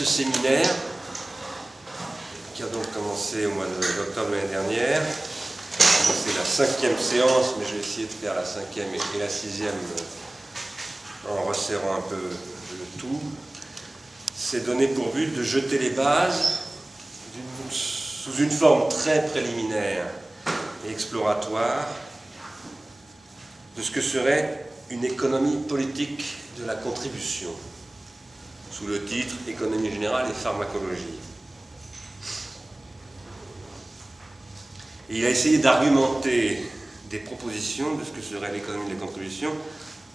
ce séminaire, qui a donc commencé au mois d'octobre l'année dernière. C'est la 5e séance, mais je vais essayer de faire la 5e et la 6e en resserrant un peu le tout. C'est donné pour but de jeter les bases sous une forme très préliminaire et exploratoire de ce que serait une économie politique de la contribution, sous le titre « Économie générale et pharmacologie ». Et il a essayé d'argumenter des propositions de ce que serait l'économie de la contribution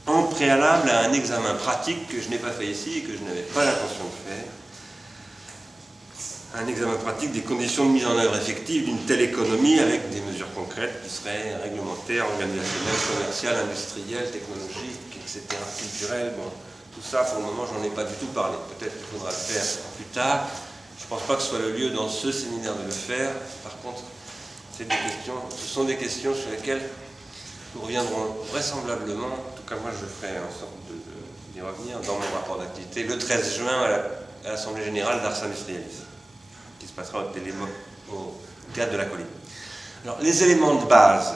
en préalable à un examen pratique que je n'ai pas fait ici et que je n'avais pas l'intention de faire. Un examen pratique des conditions de mise en œuvre effective d'une telle économie avec des mesures concrètes qui seraient réglementaires, organisationnelles, commerciales, industrielles, technologiques, etc., culturelles. Bon, tout ça, pour le moment, j'en ai pas du tout parlé. Peut-être qu'il faudra le faire plus tard. Je ne pense pas que ce soit le lieu dans ce séminaire de le faire. Par contre, ce sont des questions sur lesquelles nous reviendrons vraisemblablement, en tout cas moi je ferai en sorte d'y revenir dans mon rapport d'activité, le 13 juin à l'Assemblée Générale d'Ars Industrialis, qui se passera au Théâtre de la Colline. Alors, les éléments de base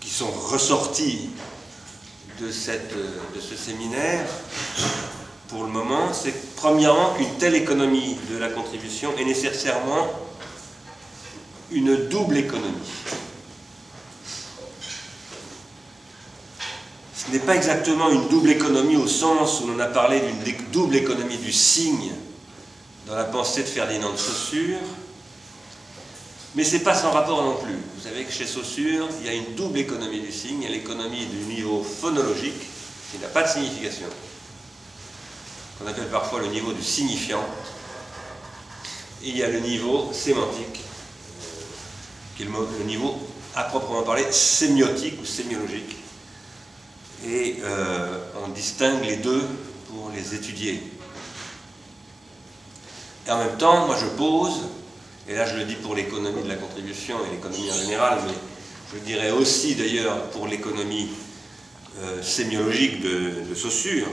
qui sont ressortis de ce séminaire, pour le moment, c'est premièrement qu'une telle économie de la contribution est nécessairement une double économie. Ce n'est pas exactement une double économie au sens où l'on a parlé d'une double économie du signe dans la pensée de Ferdinand de Saussure, mais ce n'est pas sans rapport non plus. Vous savez que chez Saussure, il y a une double économie du signe, il y a l'économie du niveau phonologique, qui n'a pas de signification, qu'on appelle parfois le niveau du signifiant, et il y a le niveau sémantique, qui est le niveau à proprement parler sémiotique ou sémiologique, et on distingue les deux pour les étudier. Et en même temps, moi je pose, et là je le dis pour l'économie de la contribution et l'économie en général, mais je le dirais aussi d'ailleurs pour l'économie sémiologique de Saussure,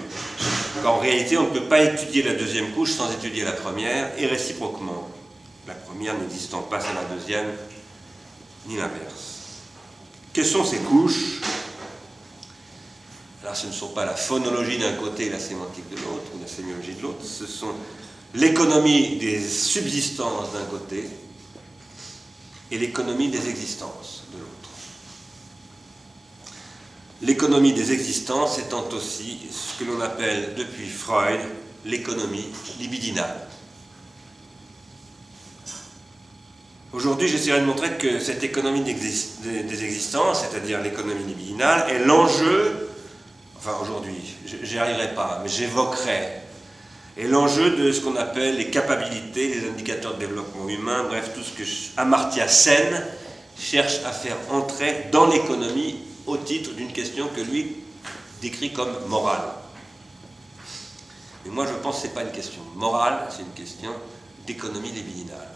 qu'en réalité on ne peut pas étudier la deuxième couche sans étudier la première, et réciproquement, la première n'existant pas sans la deuxième, ni l'inverse. Quelles sont ces couches? Alors ce ne sont pas la phonologie d'un côté et la sémantique de l'autre, ou la sémiologie de l'autre, ce sont l'économie des subsistances d'un côté et l'économie des existences de l'autre. L'économie des existences étant aussi ce que l'on appelle depuis Freud l'économie libidinale. Aujourd'hui, j'essaierai de montrer que cette économie des existences, c'est-à-dire l'économie libidinale, est l'enjeu, enfin aujourd'hui, j'y arriverai pas, mais j'évoquerai, est l'enjeu de ce qu'on appelle les capacités, les indicateurs de développement humain, bref, tout ce que Amartya Sen cherche à faire entrer dans l'économie au titre d'une question que lui décrit comme morale. Mais moi je pense que ce n'est pas une question morale, c'est une question d'économie libidinale,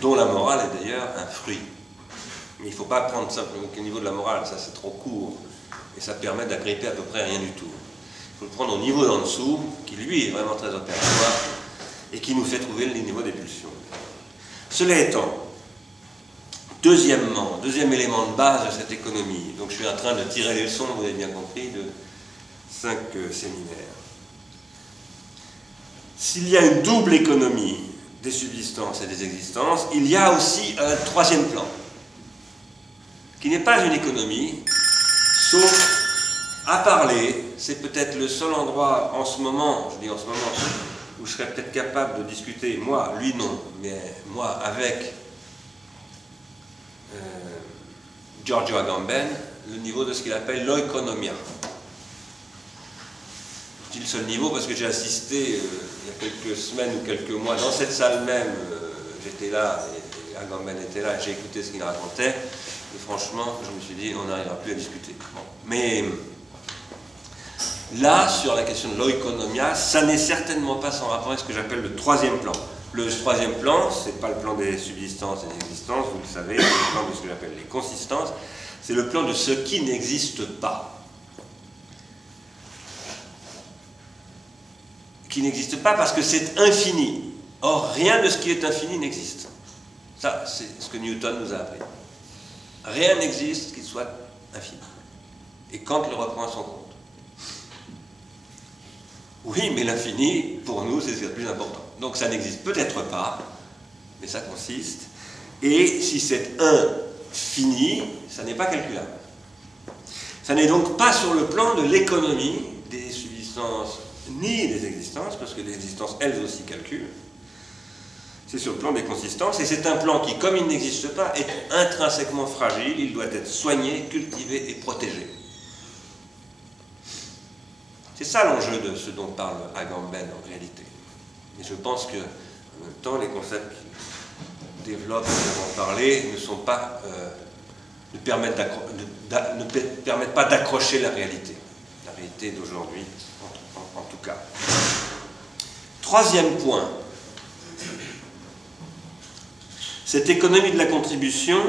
dont la morale est d'ailleurs un fruit. Mais il ne faut pas prendre simplement au niveau de la morale, ça c'est trop court, et ça permet d'agripper à peu près rien du tout. Il faut le prendre au niveau d'en dessous, qui lui est vraiment très opératoire, et qui nous fait trouver le niveau des pulsions. Cela étant, deuxième élément de base de cette économie, donc je suis en train de tirer les leçons, vous avez bien compris, de 5 séminaires. S'il y a une double économie des subsistances et des existences, il y a aussi un troisième plan, qui n'est pas une économie, sauf à parler. C'est peut-être le seul endroit en ce moment, je dis en ce moment, où je serais peut-être capable de discuter, moi, lui non, mais moi avec Giorgio Agamben, le niveau de ce qu'il appelle l'oikonomia. Je dis le seul niveau parce que j'ai assisté il y a quelques semaines ou quelques mois dans cette salle même, j'étais là et Agamben était là, j'ai écouté ce qu'il racontait et franchement je me suis dit on n'arrivera plus à discuter. Bon. Mais là sur la question de l'oikonomia, ça n'est certainement pas sans rapport avec ce que j'appelle le troisième plan. Le troisième plan, ce n'est pas le plan des subsistances et des existences, vous le savez, c'est le plan de ce que j'appelle les consistances, c'est le plan de ce qui n'existe pas. qui n'existe pas parce que c'est infini. Or, rien de ce qui est infini n'existe. Ça, c'est ce que Newton nous a appris. Rien n'existe qui soit infini. Et Kant le reprend à son compte. Oui, mais l'infini, pour nous, c'est ce qui est le plus important. Donc ça n'existe peut-être pas, mais ça consiste. Et si c'est infini, ça n'est pas calculable. Ça n'est donc pas sur le plan de l'économie des subsistances ni des existences, parce que les existences, elles aussi, calculent. C'est sur le plan des consistances, et c'est un plan qui, comme il n'existe pas, est intrinsèquement fragile, il doit être soigné, cultivé et protégé. C'est ça l'enjeu de ce dont parle Agamben en réalité. Et je pense que, en même temps, les concepts qu'il développe et dont on parler ne permettent pas d'accrocher la réalité d'aujourd'hui, en tout cas. Troisième point. Cette économie de la contribution,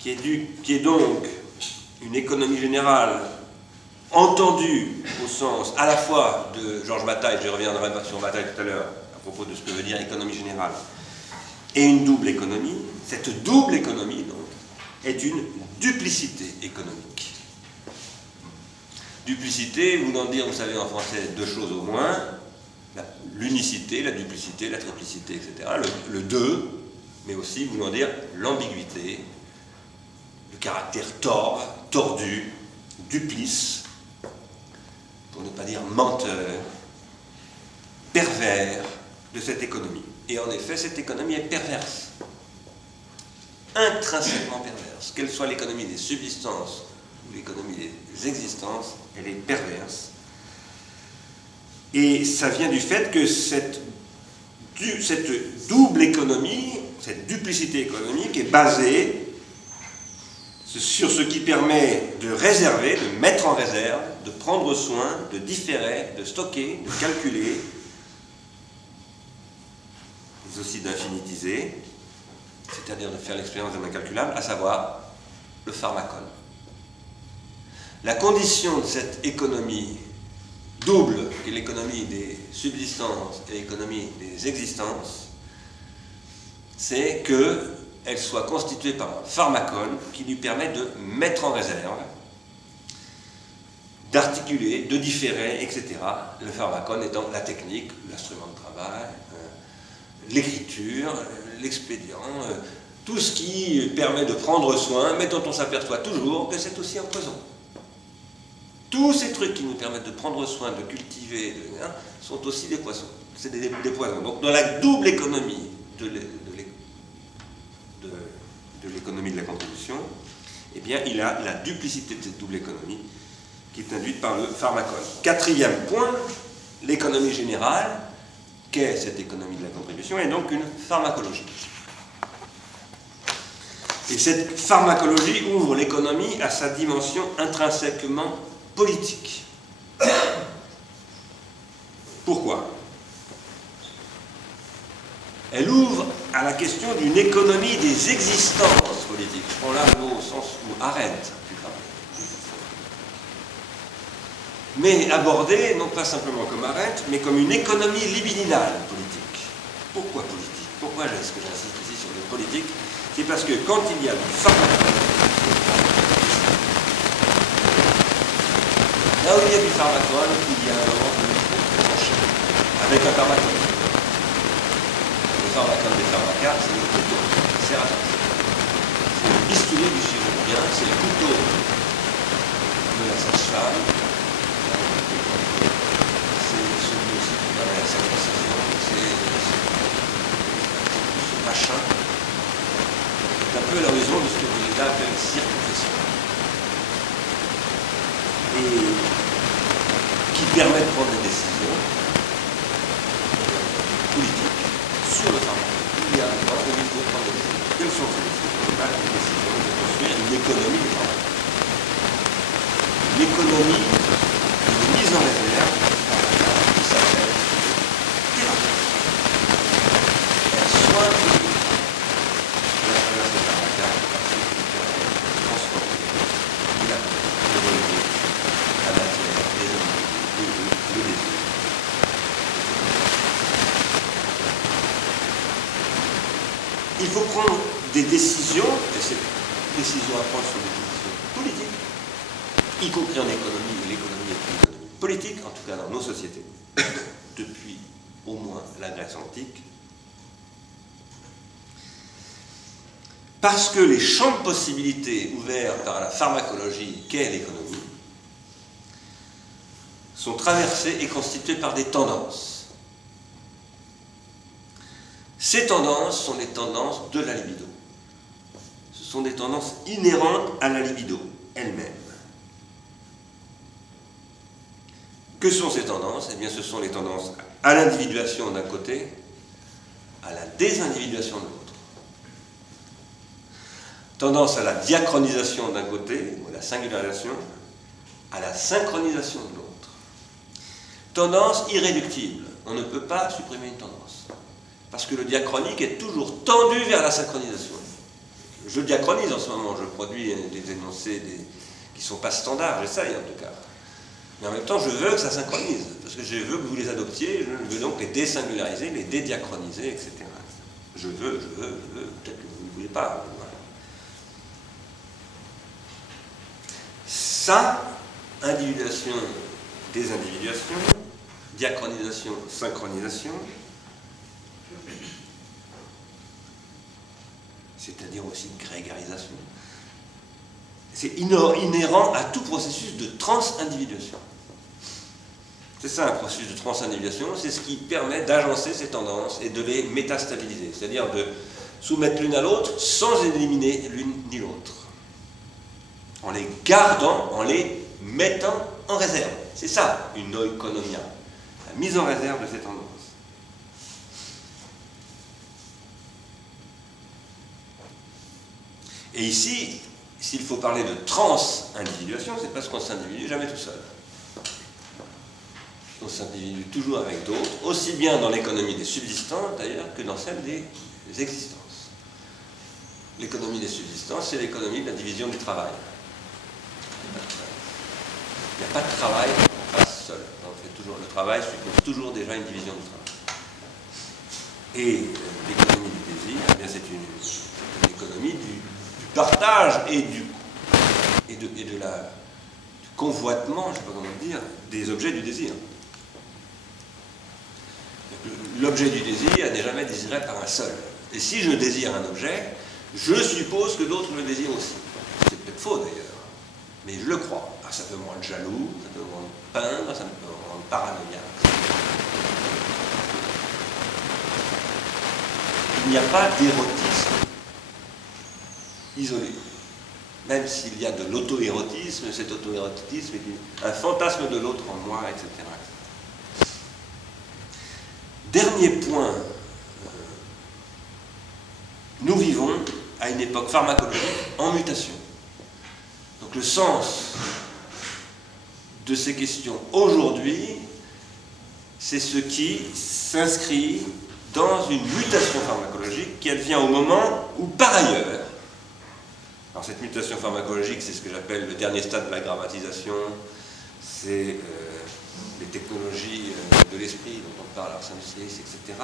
qui est donc une économie générale entendue au sens à la fois de Georges Bataille, je reviendrai sur Bataille tout à l'heure, à propos de ce que veut dire économie générale, et une double économie. Cette double économie, donc, est une duplicité économique. Duplicité voulant dire, vous savez en français, deux choses au moins, l'unicité, la duplicité, la triplicité, etc. Le deux, mais aussi voulant dire l'ambiguïté, le caractère torve, tordu, duplice, pour ne pas dire menteur, pervers de cette économie. Et en effet, cette économie est perverse, intrinsèquement perverse. Qu'elle soit l'économie des subsistances ou l'économie des existences, elle est perverse. Et ça vient du fait que cette double économie, cette duplicité économique est basée sur ce qui permet de réserver, de mettre en réserve, de prendre soin, de différer, de stocker, de calculer, mais aussi d'infinitiser, c'est-à-dire de faire l'expérience de l'incalculable, à savoir le pharmacone. La condition de cette économie double, qui est l'économie des subsistances et l'économie des existences, c'est qu'elle soit constituée par un pharmacone qui lui permet de mettre en réserve, d'articuler, de différer, etc. Le pharmacone étant la technique, l'instrument de travail, l'écriture, l'expédient, tout ce qui permet de prendre soin, mais dont on s'aperçoit toujours que c'est aussi un poison. Tous ces trucs qui nous permettent de prendre soin, de cultiver, sont aussi des poisons. C'est des poisons. Donc dans la double économie de l'économie de la contribution, eh bien il a la duplicité de cette double économie qui est induite par le pharmacone. Quatrième point, l'économie générale, qu'est cette économie de la contribution, est donc une pharmacologie. Et cette pharmacologie ouvre l'économie à sa dimension intrinsèquement politique. Pourquoi? Elle ouvre à la question d'une économie des existences politiques. Je prends là le mot au sens où arrête, mais abordée non pas simplement comme arrête, mais comme une économie libidinale politique. Pourquoi politique? Pourquoi est-ce que j'insiste ici sur le politique? C'est parce que quand il y a du pharmacone, là où il y a du pharmacone, il y a un moment de trancher avec un pharmacone. Le pharmacone des pharmacas, c'est le couteau, c'est la c'est le bistouri du chirurgien, c'est le couteau de la sage-femme, c'est celui aussi qui permet la circoncision, c'est ce machin. C'est un peu à l'horizon de ce que les gars appellent circonfession. Et qui permet de prendre des décisions politiques sur le pharmacone. Il y a un moment où il faut prendre des décisions. Quelles sont ces décisions? Les décisions de construire une économie du pharmacone. L'économie de mise en réserve qui s'appelle thérapie. Un soin public. des décisions, et ces décisions approches sont des décisions politiques, y compris en économie, et l'économie est une économie politique, en tout cas dans nos sociétés, depuis au moins la Grèce antique, parce que les champs de possibilités ouverts par la pharmacologie qu'est l'économie sont traversés et constitués par des tendances. Ces tendances sont les tendances de la libido. Ce sont des tendances inhérentes à la libido elle-même. Que sont ces tendances? Eh bien, ce sont les tendances à l'individuation d'un côté, à la désindividuation de l'autre. Tendance à la diachronisation d'un côté, ou à la singularisation, à la synchronisation de l'autre. Tendance irréductible. On ne peut pas supprimer une tendance. Parce que le diachronique est toujours tendu vers la synchronisation. Je diachronise en ce moment, je produis des énoncés qui ne sont pas standards, j'essaye en tout cas. Mais en même temps, je veux que ça synchronise, parce que je veux que vous les adoptiez, je veux donc les désingulariser, les dédiachroniser, etc. Je veux, peut-être que vous ne voulez pas. Voilà. Ça, individuation, désindividuation, diachronisation, synchronisation, c'est-à-dire aussi grégarisation. C'est inhérent à tout processus de transindividuation. C'est ça un processus de transindividuation, c'est ce qui permet d'agencer ces tendances et de les métastabiliser, c'est-à-dire de soumettre l'une à l'autre sans éliminer l'une ni l'autre, en les gardant, en les mettant en réserve. C'est ça une oikonomia, la mise en réserve de ces tendances. Et ici, s'il faut parler de transindividuation, c'est parce qu'on ne s'individue jamais tout seul. On s'individue toujours avec d'autres, aussi bien dans l'économie des subsistants d'ailleurs que dans celle des existences. L'économie des subsistances, c'est l'économie de la division du travail. Il n'y a pas de travail qu'on fasse seul. On fait toujours, le travail suppose toujours déjà une division du travail. Et l'économie du désir, eh bien c'est une économie du partage et du convoitement, je ne sais pas comment dire, des objets du désir. L'objet du désir n'est jamais désiré par un seul. Et si je désire un objet, je suppose que d'autres le désirent aussi. C'est peut-être faux d'ailleurs, mais je le crois. Alors, ça peut me rendre jaloux, ça peut me rendre peindre, ça peut me rendre paranoïaque. Il n'y a pas d'érotisme isolé. Même s'il y a de l'auto-érotisme, cet auto-érotisme est un fantasme de l'autre en moi, etc. Dernier point, nous vivons à une époque pharmacologique en mutation. Donc le sens de ces questions aujourd'hui, c'est ce qui s'inscrit dans une mutation pharmacologique qui advient au moment où, par ailleurs, alors cette mutation pharmacologique, c'est ce que j'appelle le dernier stade de la grammatisation, c'est les technologies de l'esprit dont on parle, Arsène Smith, etc.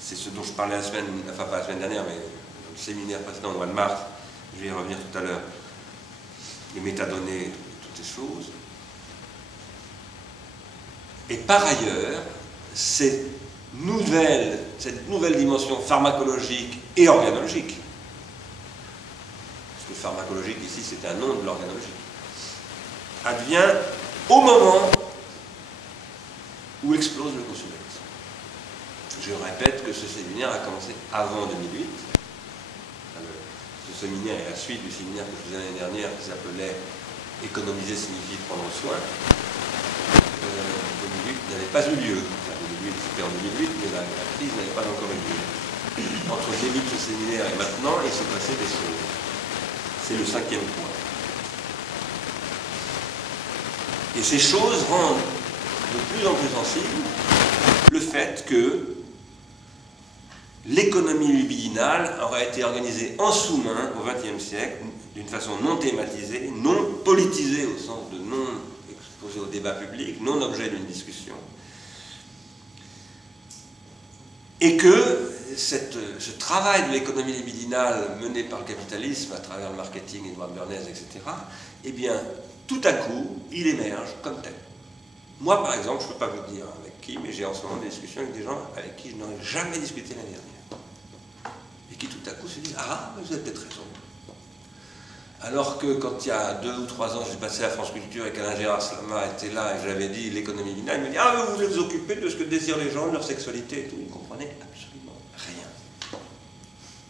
C'est ce dont je parlais la semaine, enfin pas la semaine dernière, mais le séminaire précédent au mois de mars, je vais y revenir tout à l'heure, les métadonnées, toutes ces choses. Et par ailleurs, cette nouvelle dimension pharmacologique et organologique, parce que pharmacologique ici c'est un nom de l'organologie, advient au moment où explose le consumérisme. Je répète que ce séminaire a commencé avant 2008. Ce séminaire est la suite du séminaire que je faisais l'année dernière qui s'appelait « Économiser signifie prendre soin ». 2008 n'avait pas eu lieu. C'était en 2008, mais la crise n'avait pas encore eu lieu. Entre le début de ce séminaire et maintenant, il s'est passé des choses. C'est le 5e point. Et ces choses rendent de plus en plus sensible le fait que l'économie libidinale aurait été organisée en sous-main au XXe siècle, d'une façon non thématisée, non politisée au sens de non exposée au débat public, non objet d'une discussion, et que ce travail de l'économie libidinale mené par le capitalisme à travers le marketing, Edward Bernays, etc., eh bien, tout à coup, il émerge comme tel. Moi, par exemple, je ne peux pas vous dire avec qui, mais j'ai en ce moment des discussions avec des gens avec qui je n'aurais jamais discuté l'année dernière. Et qui tout à coup se disent « Ah, vous avez peut-être raison ». Alors que quand il y a 2 ou 3 ans, j'ai passé à France Culture et qu'Alain Gérard Slama était là et que j'avais dit l'économie libidinale, il me dit « Ah, vous voulez vous occuper de ce que désirent les gens, de leur sexualité et tout ». Il ne comprenait absolument rien. Il ne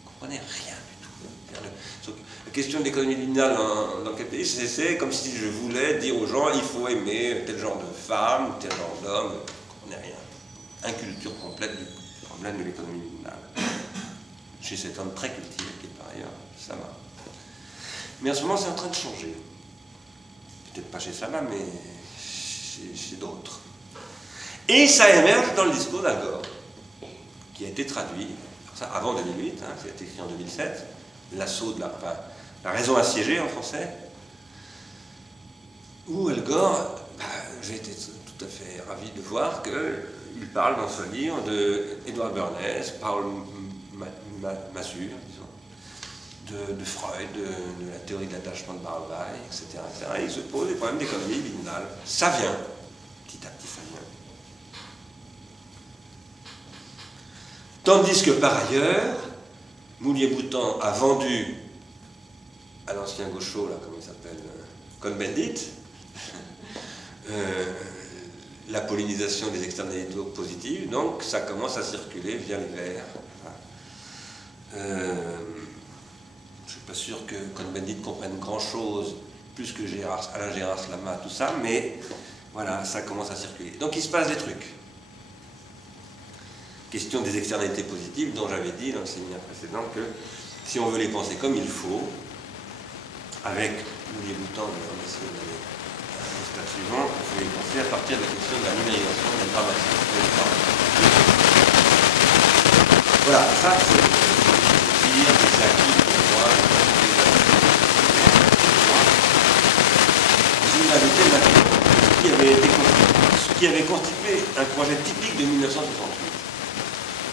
comprenait rien du tout. La question de l'économie libidinale dans quel pays, c'est comme si je voulais dire aux gens il faut aimer tel genre de femme, tel genre d'homme. Il ne comprenait rien. Inculture complète du problème de l'économie libidinale. Chez cet homme très cultivé qui est par ailleurs Slama. Mais en ce moment, c'est en train de changer. Peut-être pas chez Slama, mais chez d'autres. Et ça émerge dans le discours d'Al Gore, qui a été traduit, ça, avant 2008, hein, ça a été écrit en 2007, l'assaut de la raison assiégée en français, où Al Gore, j'ai été tout à fait ravi de voir qu'il parle dans ce livre de Edward Bernays, Paul Masur, disons, de Freud, de la théorie de l'attachement de Barbey, etc., etc. Et il se pose des problèmes d'économie libidinale. Ça vient, petit à petit, ça vient. Tandis que par ailleurs, Moulier-Boutan a vendu à l'ancien gaucho, là, comment il s'appelle, Cohn-Bendit, la pollinisation des externalités positives, donc ça commence à circuler via les vers. Je ne suis pas sûr que Cohn-Bendit comprenne grand-chose, plus que Alain Gérard Slama, tout ça, mais voilà, ça commence à circuler. Donc il se passe des trucs. Question des externalités positives, dont j'avais dit dans le séminaire précédent que si on veut les penser comme il faut, avec Moulier-Boutan, au stade suivant, il faut les penser à partir de la question de la numérisation de la dramatique. Voilà, ça c'est dire des acquis pour moi, une réalité maintenant, ce qui avait constitué un projet typique de 1968.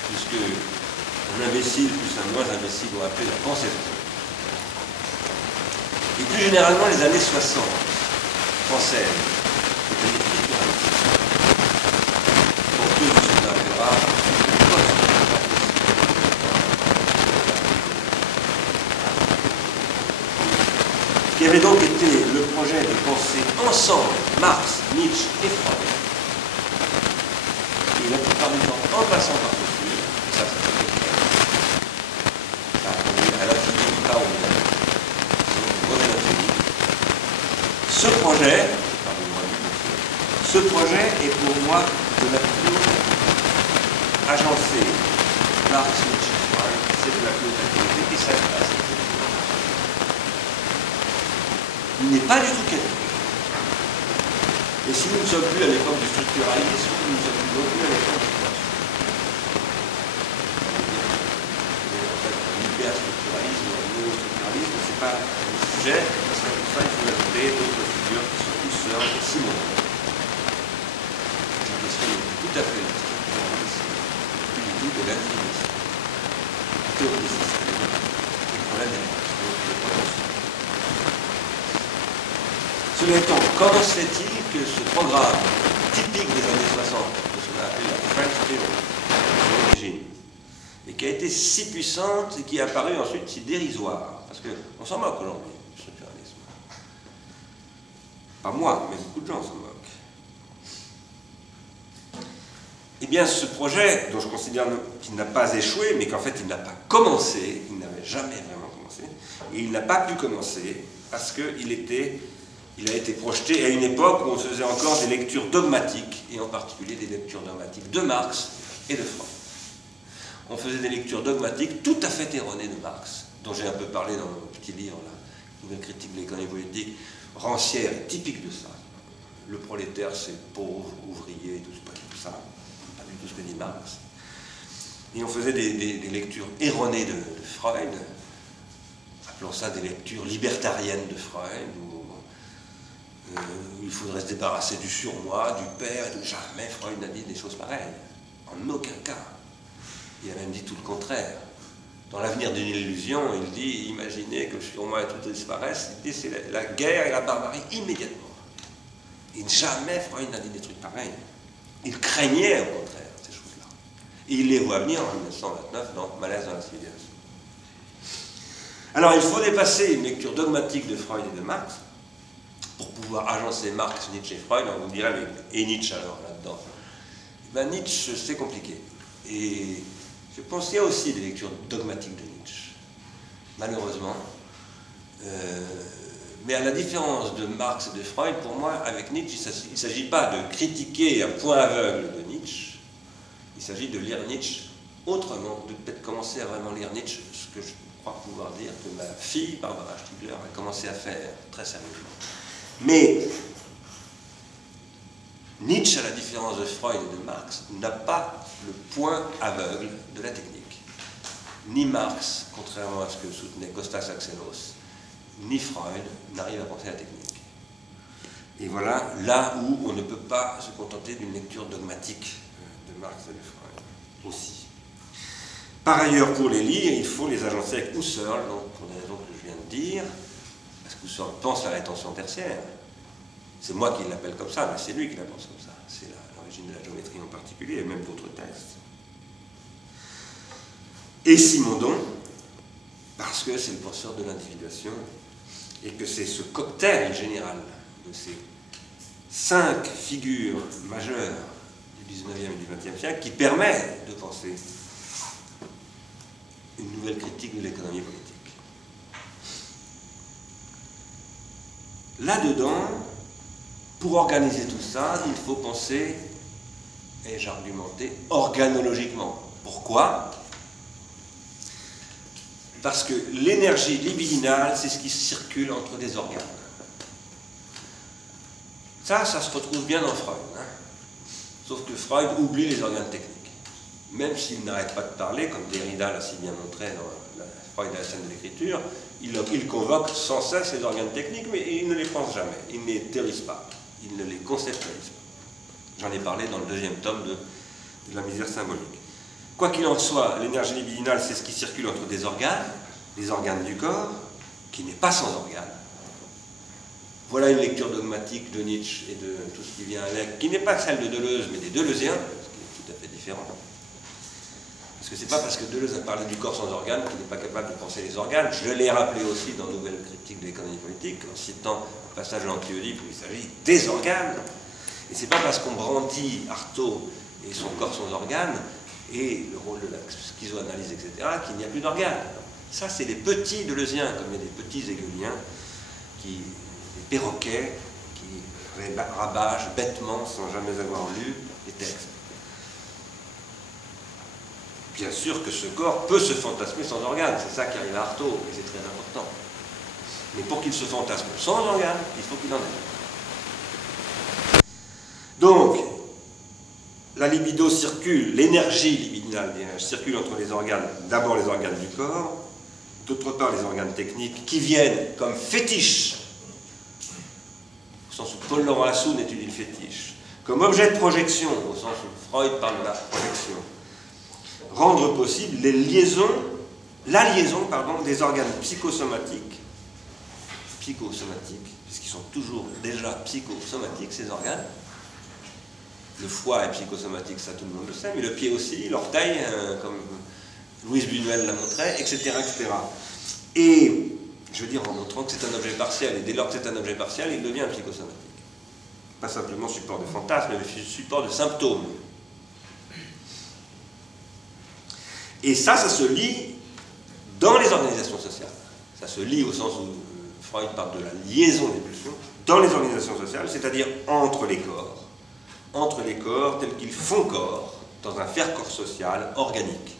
Puisque un imbécile plus un moins imbécile vont appeler la pensée sociale. Et plus généralement les années 60 françaises, les années culturalistes, porteuses de ce qu'on appellera ce qui avait donc été le projet de penser ensemble Marx, Nietzsche et Freud, et la plupart du temps en passant par ça a conduit à l'infini du chaos ce projet est pour moi de nature agencée. Marx, Nietzsche, Freud, c'est de la causalité et ça se passe. Il n'est pas du tout caduque. Et si nous ne sommes plus à l'époque du structuralisme, nous ne sommes plus non plus à l'époque du l'hyperstructuralisme, le néostructuralisme, ce n'est pas le sujet, parce que pour ça, il faut ajouter d'autres figures qui sont Husserl et Simon. Une question tout à fait structuraliste, plus du tout de l'individualisme, la théorie des systèmes, et le problème des potentiels. Cela étant, comment se fait-il que ce programme typique des années 60, de ce qu'on a appelé la French Theory, d'origine, et qui a été si puissante et qui est apparue ensuite si dérisoire, parce qu'on s'en moque aujourd'hui, du structuralisme. Pas moi, mais beaucoup de gens s'en moquent. Eh bien, ce projet, dont je considère qu'il n'a pas échoué, mais qu'en fait il n'a pas commencé, il n'avait jamais vraiment commencé, et il n'a pas pu commencer parce qu'il a été projeté à une époque où on faisait encore des lectures dogmatiques, et en particulier des lectures dogmatiques de Marx et de Freud. On faisait des lectures dogmatiques tout à fait erronées de Marx, dont j'ai un peu parlé dans mon petit livre, là, Nouvelle critique de l'économie politique, rancière et typique de ça. Le prolétaire, c'est pauvre, ouvrier, tout ça, pas du tout ce que dit Marx. Et on faisait des lectures erronées de Freud, appelons ça des lectures libertariennes de Freud, où il faudrait se débarrasser du surmoi, du père, et tout. Jamais Freud n'a dit des choses pareilles, en aucun cas. Il a même dit tout le contraire. Dans l'avenir d'une illusion, il dit, imaginez que sur moi tout disparaisse, il dit c'est la guerre et la barbarie immédiatement. Et jamais Freud n'a dit des trucs pareils. Il craignait au contraire ces choses-là. Et il les voit venir en 1929 dans Malaise dans la civilisation. Alors il faut dépasser une lecture dogmatique de Freud et de Marx pour pouvoir agencer Marx, Nietzsche et Freud. On vous dirait, mais et Nietzsche alors là-dedans? Ben, Nietzsche, c'est compliqué. Et je pense qu'il y a aussi des lectures dogmatiques de Nietzsche, malheureusement. Mais à la différence de Marx et de Freud, pour moi, avec Nietzsche, il ne s'agit pas de critiquer un point aveugle de Nietzsche, il s'agit de lire Nietzsche autrement, de peut-être commencer à vraiment lire Nietzsche, ce que je crois pouvoir dire que ma fille, Barbara Stiegler, a commencé à faire très sérieusement. Mais Nietzsche, à la différence de Freud et de Marx, n'a pas le point aveugle de la technique. Ni Marx, contrairement à ce que soutenait Kostas Axelos, ni Freud n'arrive à penser la technique. Et voilà là où on ne peut pas se contenter d'une lecture dogmatique de Marx et de Freud aussi. Par ailleurs, pour les lire, il faut les agencer avec Husserl, donc pour des raisons que je viens de dire, parce que Husserl pense à la rétention tertiaire. C'est moi qui l'appelle comme ça, mais c'est lui qui la pense comme ça. C'est l'origine de la géométrie en particulier, et même d'autres textes. Et Simondon, parce que c'est le penseur de l'individuation, et que c'est ce cocktail général de ces 5 figures majeures du 19e et du 20e siècle qui permet de penser une nouvelle critique de l'économie politique. Là-dedans, pour organiser tout ça, il faut penser, et j'argumentais, organologiquement. Pourquoi ? Parce que l'énergie libidinale, c'est ce qui circule entre des organes. Ça se retrouve bien dans Freud. Hein. Sauf que Freud oublie les organes techniques. Même s'il n'arrête pas de parler, comme Derrida l'a si bien montré dans Freud et la scène de l'écriture, il convoque sans cesse les organes techniques, mais il ne les pense jamais. Il ne les théorise pas. Il ne les conceptualise pas. J'en ai parlé dans le 2e tome de la misère symbolique. Quoi qu'il en soit, l'énergie libidinale, c'est ce qui circule entre des organes, les organes du corps, qui n'est pas sans organes. Voilà une lecture dogmatique de Nietzsche et de tout ce qui vient avec, qui n'est pas celle de Deleuze, mais des Deleuziens, ce qui est tout à fait différent. Parce que c'est pas parce que Deleuze a parlé du corps sans organes qu'il n'est pas capable de penser les organes. Je l'ai rappelé aussi dans Nouvelle critique de l'économie politique, en citant un passage de l'Anti-Oedipe où il s'agit des organes. Et c'est pas parce qu'on brandit Artaud et son corps sans organes, et le rôle de la schizoanalyse, etc., qu'il n'y a plus d'organes. Ça, c'est les petits deleuziens, comme il y a des petits hegeliens, des perroquets, qui rabâchent bêtement, sans jamais avoir lu les textes. Bien sûr que ce corps peut se fantasmer sans organes, c'est ça qui arrive à Artaud, et c'est très important. Mais pour qu'il se fantasme sans organes, il faut qu'il en ait. Donc, la libido circule, l'énergie libidinale circule entre les organes, d'abord les organes du corps, d'autre part les organes techniques qui viennent comme fétiches, au sens où Paul Laurent Assoun étudie le fétiche, comme objet de projection, au sens où Freud parle de la projection, rendre possible la liaison des organes psychosomatiques, puisqu'ils sont toujours déjà psychosomatiques, ces organes. Le foie est psychosomatique, ça tout le monde le sait, mais le pied aussi, l'orteil, comme Louise Buñuel l'a montré, etc., etc. Et, je veux dire, en montrant que c'est un objet partiel, et dès lors que c'est un objet partiel, il devient psychosomatique. Pas simplement support de fantasme, mais support de symptômes. Et ça se lit dans les organisations sociales. Ça se lit au sens où Freud parle de la liaison des pulsions, dans les organisations sociales, c'est-à-dire entre les corps tels qu'ils font corps, dans un faire-corps social organique,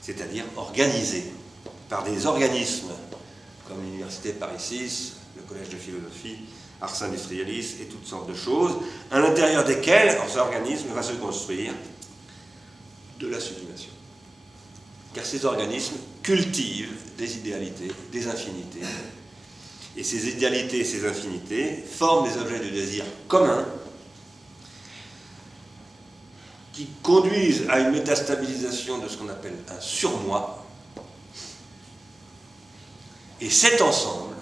c'est-à-dire organisé par des organismes comme l'Université Paris VI, le Collège de philosophie, Ars Industrialis et toutes sortes de choses, à l'intérieur desquels cet organisme va se construire de la sublimation. Car ces organismes cultivent des idéalités, des infinités, et ces idéalités et ces infinités forment des objets de désir communs qui conduisent à une métastabilisation de ce qu'on appelle un surmoi. Et cet ensemble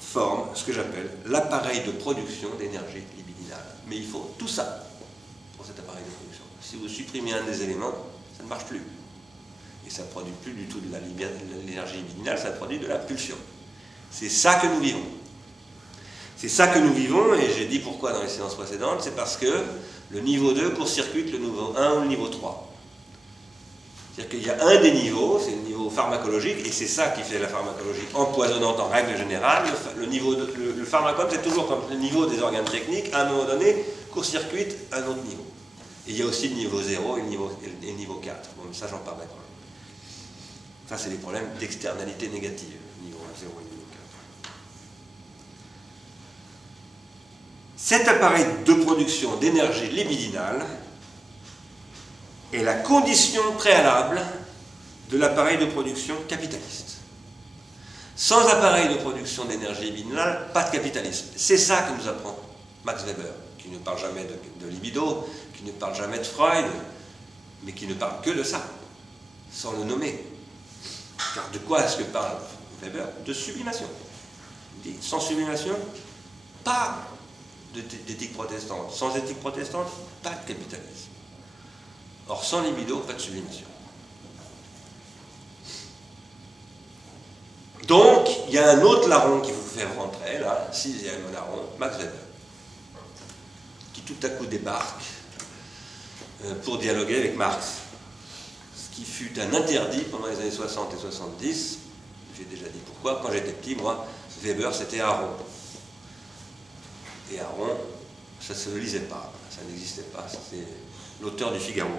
forme ce que j'appelle l'appareil de production d'énergie libidinale. Mais il faut tout ça pour cet appareil de production. Si vous supprimez un des éléments, ça ne marche plus. Et ça ne produit plus du tout de l'énergie libidinale, ça produit de la pulsion. C'est ça que nous vivons. C'est ça que nous vivons, et j'ai dit pourquoi dans les séances précédentes, c'est parce que le niveau 2 court-circuite le niveau 1 ou le niveau 3. C'est-à-dire qu'il y a un des niveaux, c'est le niveau pharmacologique, et c'est ça qui fait la pharmacologie empoisonnante en règle générale. Le pharmacone, c'est toujours comme le niveau des organes techniques, à un moment donné, court-circuite un autre niveau. Et il y a aussi le niveau 0 et le niveau 4. Bon, ça, j'en parlerai quand même. Ça, c'est des problèmes d'externalité négative, niveau 0 et niveau 4. Cet appareil de production d'énergie libidinale est la condition préalable de l'appareil de production capitaliste. Sans appareil de production d'énergie libidinale, pas de capitalisme. C'est ça que nous apprend Max Weber, qui ne parle jamais de libido, qui ne parle jamais de Freud, mais qui ne parle que de ça, sans le nommer. Car de quoi est-ce que parle Weber? De sublimation. Il dit, sans sublimation, pas d'éthique protestante. Sans éthique protestante, pas de capitalisme. Or, sans libido, pas de sublimation. Donc, il y a un autre larron qui vous fait rentrer, là, sixième larron, Max Weber, qui tout à coup débarque pour dialoguer avec Marx. Ce qui fut un interdit pendant les années 60 et 70, j'ai déjà dit pourquoi, quand j'étais petit, moi, Weber, c'était Aron. Et Aron, ça ne se lisait pas, ça n'existait pas, c'était l'auteur du Figaro.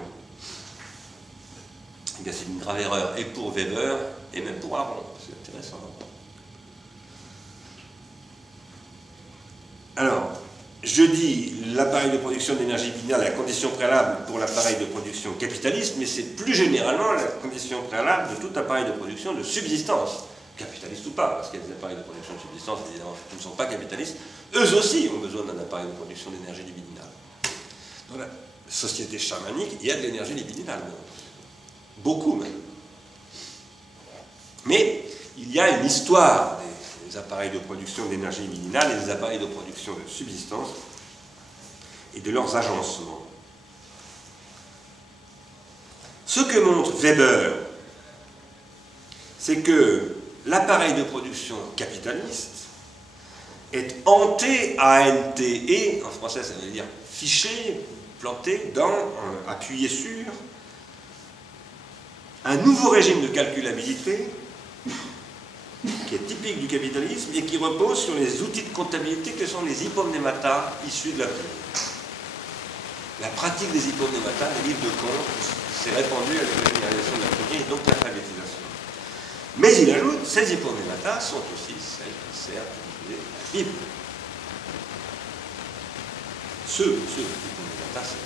C'est une grave erreur, et pour Weber, et même pour Aron, c'est intéressant. Alors, je dis l'appareil de production d'énergie libidinale est la condition préalable pour l'appareil de production capitaliste, mais c'est plus généralement la condition préalable de tout appareil de production de subsistance, capitaliste ou pas, parce qu'il y a des appareils de production de subsistance, évidemment, qui ne sont pas capitalistes, eux aussi ont besoin d'un appareil de production d'énergie libidinale. Dans la société chamanique, il y a de l'énergie libidinale, beaucoup même. Mais il y a une histoire des appareils de production d'énergie libidinale et des appareils de production de subsistance et de leurs agencements. Ce que montre Weber, c'est que l'appareil de production capitaliste est hanté, A-N-T-E, en français ça veut dire fiché, planté dans, appuyé sur, un nouveau régime de calculabilité qui est typique du capitalisme et qui repose sur les outils de comptabilité que sont les hypomnémata issus de la plume. La pratique des hypomnémata, les livres de compte, s'est répandue avec la généralisation de la plumerie et donc l'alphabétisation. Mais il ajoute, ces hypomnémata sont aussi celles qui servent à utiliser la Bible. Ceux hypomnémata, c'est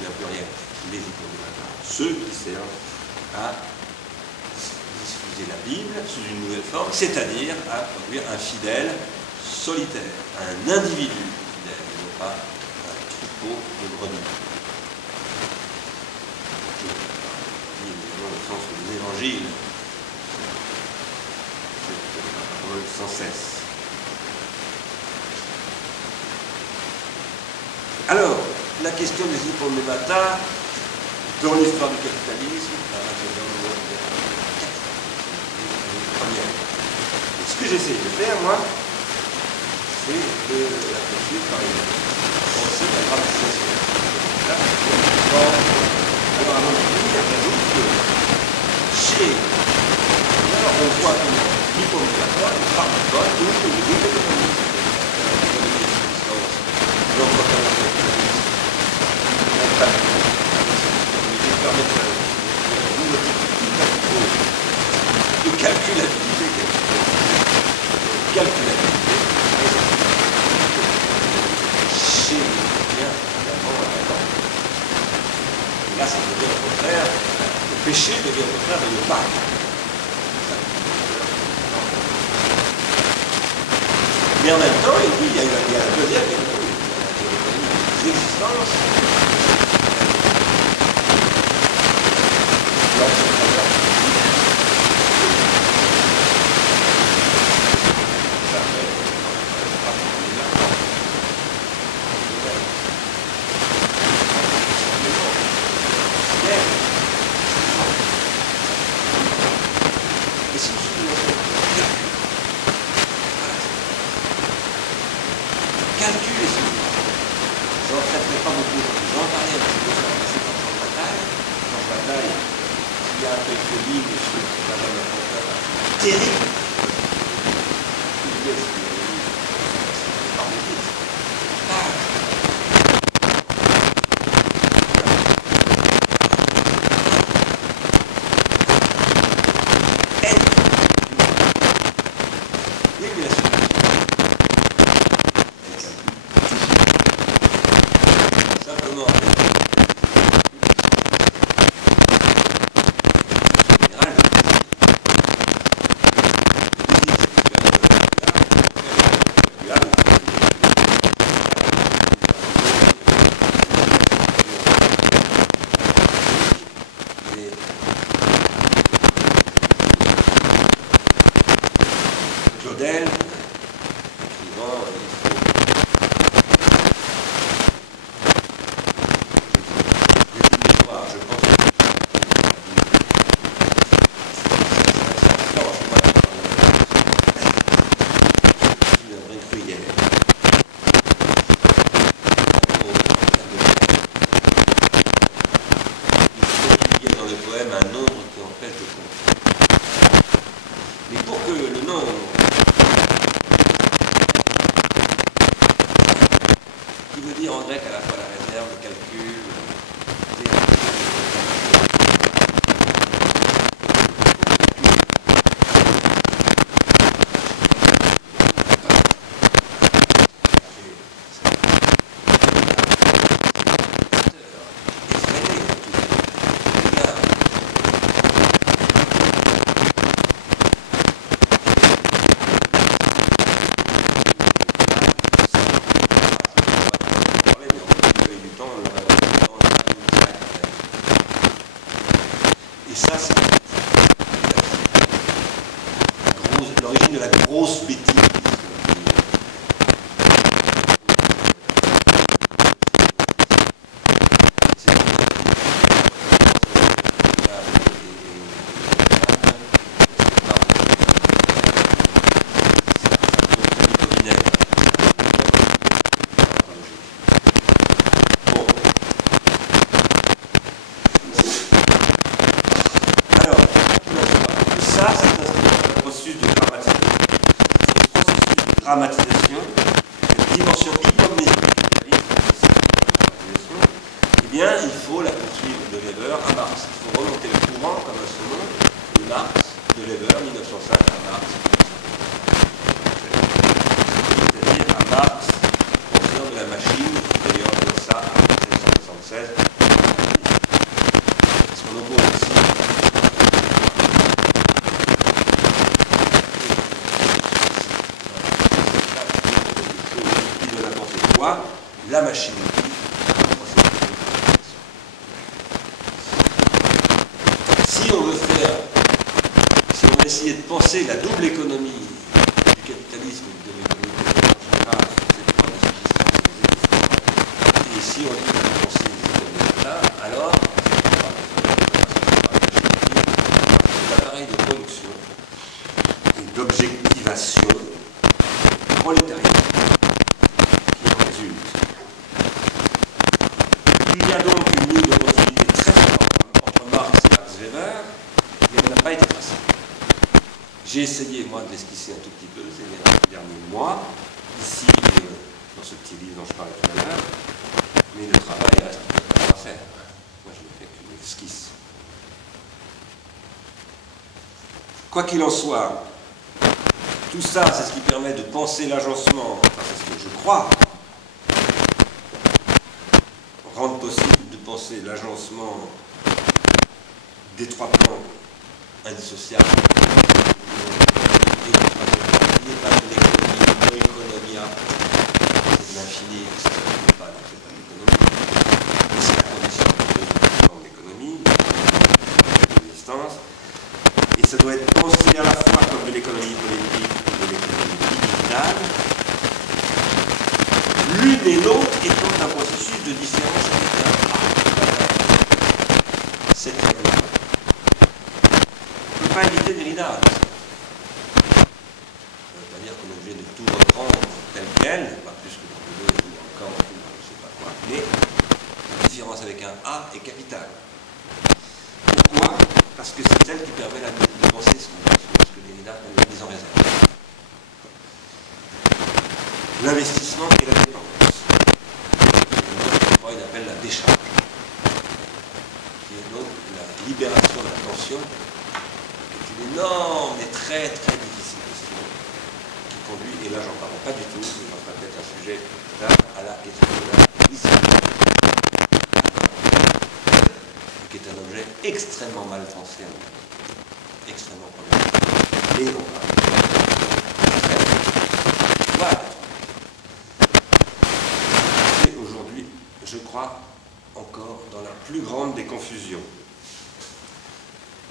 une pluriel, les hypomnémata, ceux qui servent à diffuser la Bible sous une nouvelle forme, c'est-à-dire à produire un fidèle solitaire, un individu fidèle, et non pas un troupeau de brebis. Dans le sens où les évangiles sans cesse. Alors, la question des hypomnémata dans l'histoire du capitalisme, et ce que j'essaie de faire, moi, c'est de la poursuivre par une pensée de la dramatisation. Alors, avant de finir, j'ajoute que chez... Alors, on voit comment l'hypomnémata, le pharmacone, ou le l'économie, permettre une de calculabilité, chez bien évidemment et là ça devient au contraire, le péché devient au contraire de ne pas. Mais en même temps, il dit, il y a la deuxième économie, des existences dire en grec à la fois la réserve, le calcul, et ça, c'est l'origine de la grosse bêtise. Dramatisation, cette dimension hypomnésique eh bien, il faut la poursuivre de Weber à Marx. Il faut remonter le courant comme un second de Marx, de Weber, 1905 à Marx. C'est-à-dire à Marx, penseur de la machine, d'ailleurs de ça à 1776. Parce qu'on oppose aussi la machine. Si on veut essayer de penser la double économie du capitalisme et de l'économie en général, et si on dit qu'on veut penser les économies-là, alors c'est l'appareil de production et d'objectivation prolétarienne. Il y a donc une ligne de continuité très forte entre Marx et Max Weber, mais elle n'a pas été facile. J'ai essayé, moi, de l'esquisser un tout petit peu ces derniers mois, ici, dans ce petit livre dont je parlais tout à l'heure, mais le travail reste à faire. Moi, je ne fais qu'une esquisse. Quoi qu'il en soit, tout ça, c'est ce qui permet de penser l'agencement, enfin, c'est ce que je crois, rendre possible de penser l'agencement des trois plans indissociables qui n'est pas de l'économie, l'économia, c'est de l'infini, c'est pas l'économie, c'est la condition de l'économie, de l'existence, et ça doit être pensé à la fois comme de l'économie politique et de l'économie digitale, l'une et l'autre étant un processus de différence avec un A. C'est très bien. On ne peut pas éviter Derrida. Ça ne veut pas dire qu'on est obligé de tout reprendre tel quel, pas plus que dans le ou encore, je ne sais pas quoi, mais la différence avec un A est capitale. Pourquoi? Parce que c'est elle qui permet de penser ce que Derrida appelle la mise en réserve. L'investissement et la dépense. Freud appelle la décharge, qui est donc la libération de la tension, qui est une énorme et très très difficile question, qui conduit, et là j'en parle pas du tout, mais j'en parle peut-être un sujet là, à la question de la puissance, qui est un objet extrêmement mal pensé, extrêmement problématique, et on va aujourd'hui, je crois, encore dans la plus grande des confusions.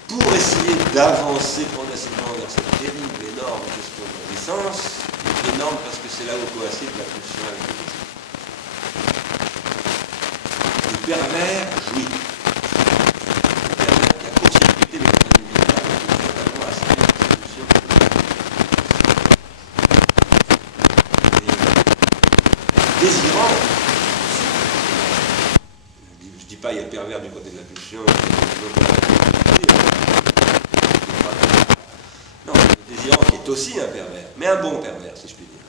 Pour essayer d'avancer progressivement vers cette terrible, énorme question de la puissance, énorme parce que c'est là où coïncide la pulsion avec le désir. Le pervers jouit. Le pervers qui a court-circuité l'économie militaire, qui est totalement assigné à cette pulsion. Et désirant, je dis pas il y a le pervers du côté de la pulsion, non, le désirant qui est aussi un pervers, mais un bon pervers, si je puis dire.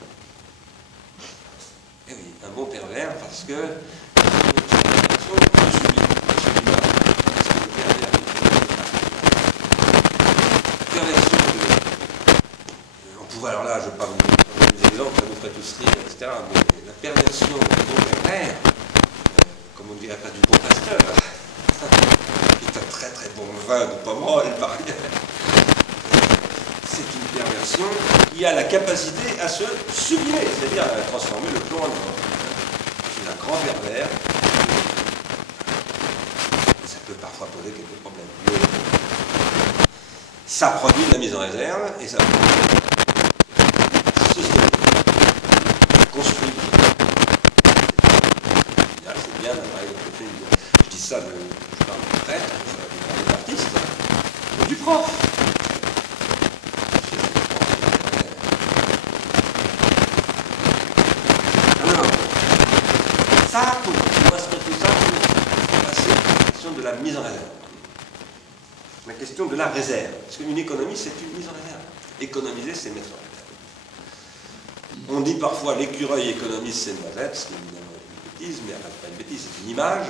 Eh oui, un bon pervers parce que je subis mal. Parce que le pervers perversion on pouvait, alors là, je ne vais pas vous donner des exemples, ça nous ferait tous rire, etc. Mais la perversion du bon pervers, comme on dirait pas du bon pasteur, qui est un très très bon vin de Pomerol, par ailleurs. C'est une perversion qui a la capacité à se sublimer, c'est-à-dire à transformer le plomb en or. C'est un grand pervers. Ça peut parfois poser quelques problèmes. Mais ça produit de la mise en réserve et ça produit construit. C'est bien d'avoir fait je dis ça, je parle du prêtre, je parle de l'artiste, ou du prof. Alors, ça, pour inscrire tout ça, pour passer à la question de la mise en réserve. La question de la réserve. Parce qu'une économie, c'est une mise en réserve. Économiser, c'est mettre en réserve. On dit parfois l'écureuil économiste, c'est une noisette, ce qui est évidemment une bêtise, mais enfin, c'est pas une bêtise, c'est une image.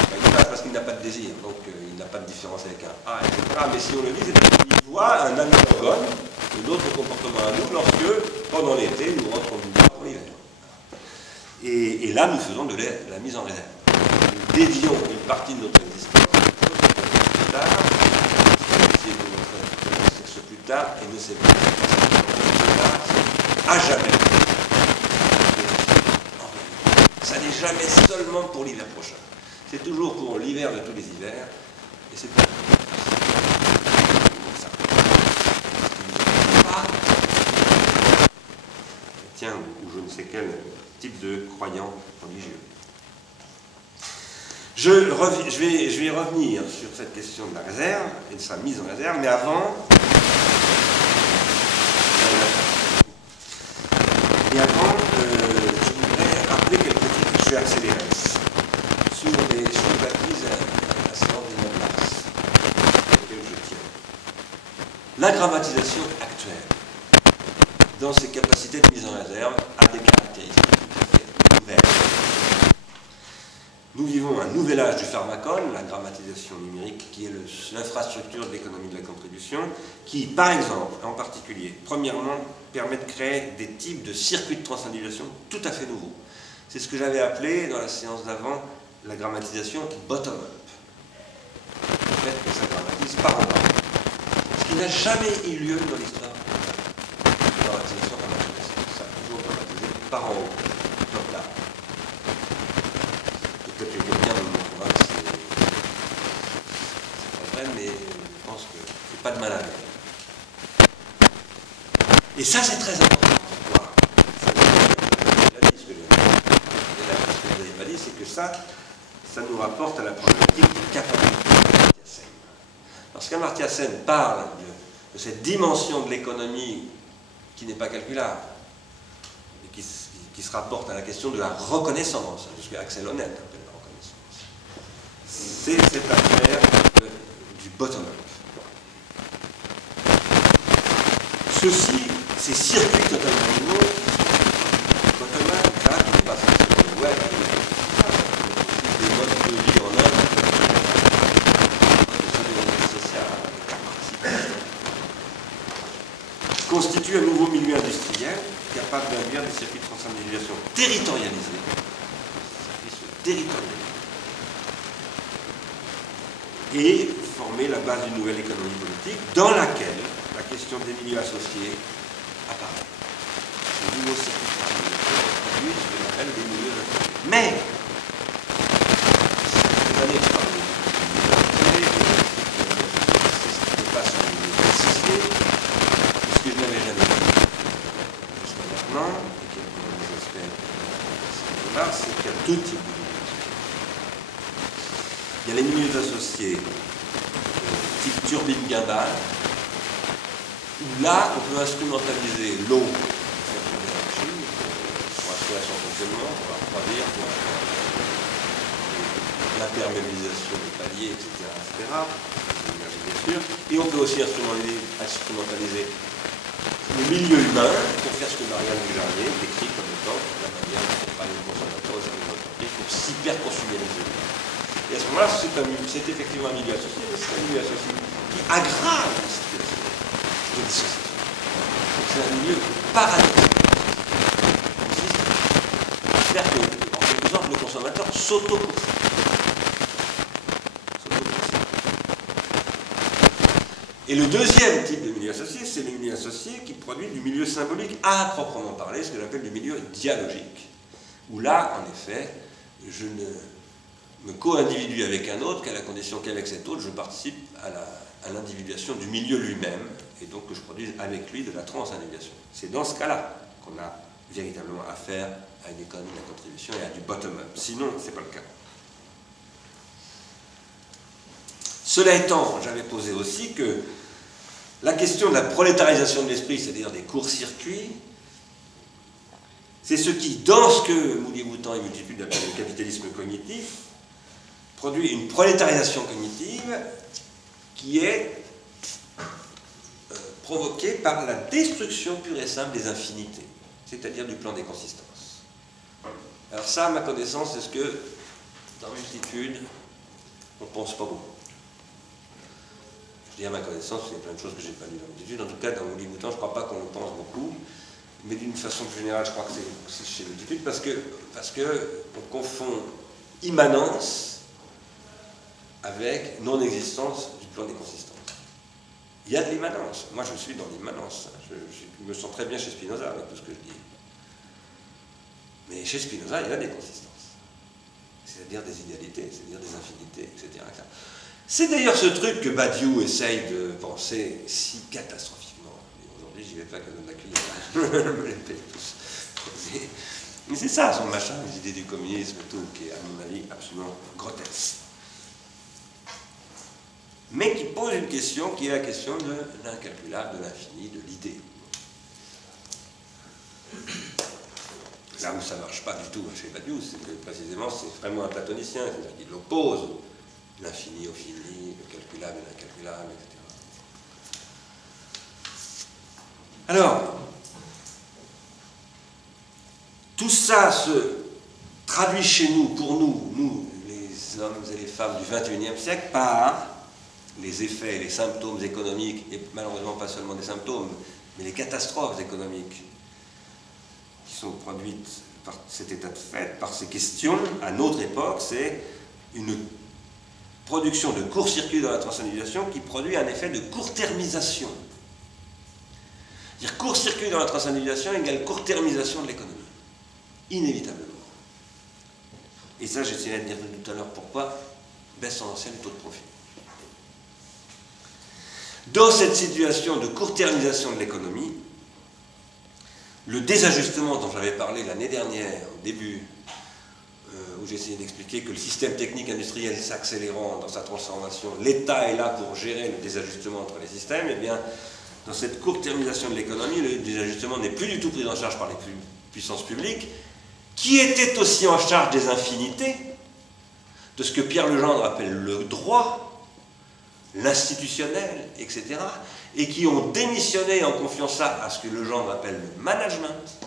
C'est pas une image parce qu'il n'a pas de désir, donc il n'a pas de différence avec un A, etc. Mais si on le dit, c'est parce qu'il voit un analogone de notre comportement à nous lorsque, pendant l'été, nous rentrons du bois pour l'hiver. Et là, nous faisons de la mise en réserve. Nous dédions une partie de notre existence plus tard, ce plus tard, et ne sait pas. À jamais. Ça n'est jamais seulement pour l'hiver prochain. C'est toujours pour l'hiver de tous les hivers. Et c'est pour ça. Tiens, ou je ne sais quel type de croyant religieux. Je vais revenir sur cette question de la réserve et de sa mise en réserve, mais avant. Et avant, je voudrais rappeler quelques trucs que je vais accélérer sur des choses acquises à la séance des mois de mars, auxquelles je tiens. La grammatisation actuelle, dans ses capacités de mise en réserve, a des caractéristiques tout à fait nouvelles. Nous vivons un nouvel âge du pharmacone, la grammatisation numérique, qui est l'infrastructure de l'économie de la contribution, qui, par exemple, en particulier, premièrement, permet de créer des types de circuits de transindividuation tout à fait nouveaux. C'est ce que j'avais appelé, dans la séance d'avant, la grammatisation bottom-up. Le fait que ça grammatise par en bas. Ce qui n'a jamais eu lieu dans l'histoire de la grammatisation grammatique. Ça a toujours grammatisé par en haut, top-là. Peut-être que quelqu'un me montrera que c'est pas vrai, mais je pense que c'est pas de mal à faire. Et ça, c'est très important. Pourquoi ? Ce que je n'avais pas dit, c'est que ça nous rapporte à la problématique de capacité d'Amartya Sen. Lorsqu'Amartya Sen parle de cette dimension de l'économie qui n'est pas calculable, et qui se rapporte à la question de la reconnaissance, ce que Axel Honneth appelle la reconnaissance, c'est cette affaire du bottom-up. Ceci, ces circuits totalement nouveaux, bottom-up, ça, qui n'est pas forcément le web, des modes de vie en œuvre, des sociales, constitue un nouveau milieu industriel capable d'induire des circuits de transindividuation territorialisés, et former la base d'une nouvelle économie politique dans laquelle la question des milieux associés apparaît. Ces nouveaux circuits de transindividuation produisent ce qu'on appelle des milieux associés. Mais, ces années que je parle de milieux associés, ce qui se passe en milieu associé, ce que je n'avais jamais vu jusqu'à maintenant, et qui est un des aspects c'est qu'il y a deux types de milieux associés. Il y a les milieux associés type turbine Guimbal, où là, on peut instrumentaliser l'eau pour assurer son fonctionnement, pour la refroidir, pour l'imperméabilisation des paliers, etc. C'est l'énergie, bien sûr. Et on peut aussi instrumentaliser le milieu humain pour faire ce que Marianne Duvernay décrit comme étant la manière dont on travaille le consommateur au sein d'une entreprise pour s'hyper-consumériser. Et à ce moment-là, c'est effectivement un milieu associé, mais c'est un milieu associé qui aggrave la situation de dissociation. Donc c'est un milieu paradoxal. C'est-à-dire que, en quelque sorte, le consommateur s'auto-course. Et le deuxième type de milieu associé, c'est le milieu associé qui produit du milieu symbolique à proprement parler, ce que j'appelle du milieu dialogique. Où là, en effet, je ne me co-individue avec un autre qu'à la condition qu'avec cet autre, je participe à l'individuation du milieu lui-même, et donc que je produise avec lui de la transindividuation. C'est dans ce cas-là qu'on a véritablement affaire à une économie de la contribution et à du bottom-up. Sinon, ce n'est pas le cas. Cela étant, j'avais posé aussi que la question de la prolétarisation de l'esprit, c'est-à-dire des courts-circuits, c'est ce qui, dans ce que Mouli-Boutan et Multitude appellent le capitalisme cognitif, produit une prolétarisation cognitive qui est provoquée par la destruction pure et simple des infinités, c'est-à-dire du plan des consistances. Alors ça, à ma connaissance, c'est ce que, dans Multitude, on ne pense pas beaucoup. Je dis à ma connaissance, il y a plein de choses que je n'ai pas lues dans Multitude. En tout cas, dans Mouli-Boutan, je ne crois pas qu'on le pense beaucoup. Mais d'une façon plus générale, je crois que c'est chez Multitude, parce qu'on confond immanence avec non-existence du plan des consistances. Il y a de l'immanence. Moi, je suis dans l'immanence. Je me sens très bien chez Spinoza avec tout ce que je dis. Mais chez Spinoza, il y a des consistances. C'est-à-dire des inégalités, c'est-à-dire des infinités, etc. C'est d'ailleurs ce truc que Badiou essaye de penser si catastrophiquement. Aujourd'hui, j'y vais pas que dans la cuillère. Je me les paye tous. Mais c'est ça, son machin, les idées du communisme et tout, qui est, à mon avis, absolument grotesque. Mais qui pose une question qui est la question de l'incalculable, de l'infini, de l'idée. Là où ça ne marche pas du tout chez Badiou, c'est que précisément c'est vraiment un platonicien, c'est-à-dire qu'il oppose l'infini au fini, le calculable et l'incalculable, etc. Alors, tout ça se traduit chez nous, pour nous, les hommes et les femmes du XXIe siècle, par les effets, les symptômes économiques, et malheureusement pas seulement des symptômes, mais les catastrophes économiques qui sont produites par cet état de fait, par ces questions, à notre époque, c'est une production de court-circuit dans la transindividuation qui produit un effet de court-termisation. C'est-à-dire court-circuit dans la transindividuation égale court-termisation de l'économie. Inévitablement. Et ça, j'essayais de dire tout à l'heure pourquoi, baisse tendancielle du taux de profit. Dans cette situation de court-termisation de l'économie, le désajustement dont j'avais parlé l'année dernière, au début, où j'essayais d'expliquer que le système technique industriel s'accélérant dans sa transformation, l'État est là pour gérer le désajustement entre les systèmes, et bien, dans cette court-termisation de l'économie, le désajustement n'est plus du tout pris en charge par les puissances publiques, qui étaient aussi en charge des infinités, de ce que Pierre Legendre appelle le droit, l'institutionnel, etc., et qui ont démissionné en confiant ça à ce que Legendre appelle le management,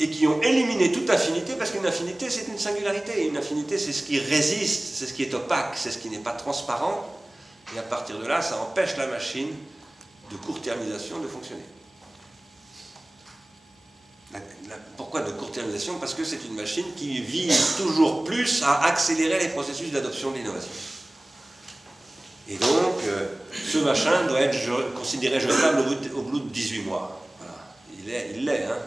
et qui ont éliminé toute infinité, parce qu'une infinité, c'est une singularité. Une infinité, c'est ce qui résiste, c'est ce qui est opaque, c'est ce qui n'est pas transparent, et à partir de là, ça empêche la machine de court-termisation de fonctionner. Pourquoi de court-termisation? Parce que c'est une machine qui vise toujours plus à accélérer les processus d'adoption de l'innovation. Et donc, ce machin doit être considéré jetable au bout de 18 mois. Voilà. Il l'est, hein.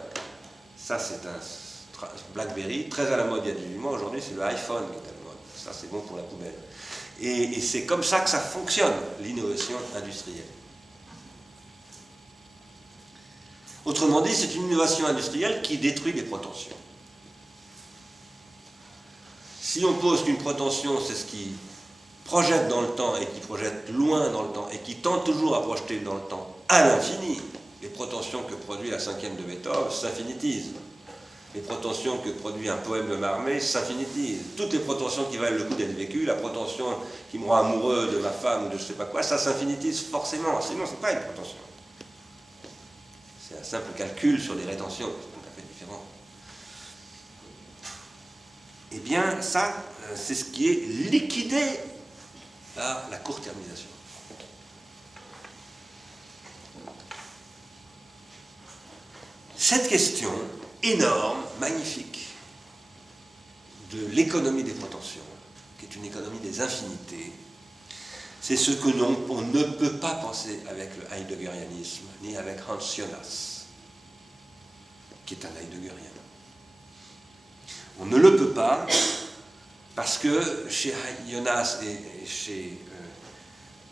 Ça, c'est un BlackBerry, très à la mode il y a 18 mois. Aujourd'hui, c'est le iPhone qui est à la mode. Ça, c'est bon pour la poubelle. Et c'est comme ça que ça fonctionne, l'innovation industrielle. Autrement dit, c'est une innovation industrielle qui détruit les protensions. Si on pose qu'une protension, c'est ce qui projette dans le temps et qui projette loin dans le temps et qui tente toujours à projeter dans le temps à l'infini, les protensions que produit la cinquième de Beethoven s'infinitisent. Les protensions que produit un poème de Marmé s'infinitisent. Toutes les protensions qui valent le coup d'être vécues, la protention qui me rend amoureux de ma femme ou de je ne sais pas quoi, ça s'infinitise forcément. Sinon, ce n'est pas une protension. simple calcul sur des rétentions, c'est tout à fait différent. Eh bien, ça, c'est ce qui est liquidé par la court-termisation. Cette question énorme, magnifique, de l'économie des potentiaux, qui est une économie des infinités, c'est ce que on ne peut pas penser avec le heideggerianisme, ni avec Hans Jonas, qui est un heideggerien. On ne le peut pas parce que chez Jonas et chez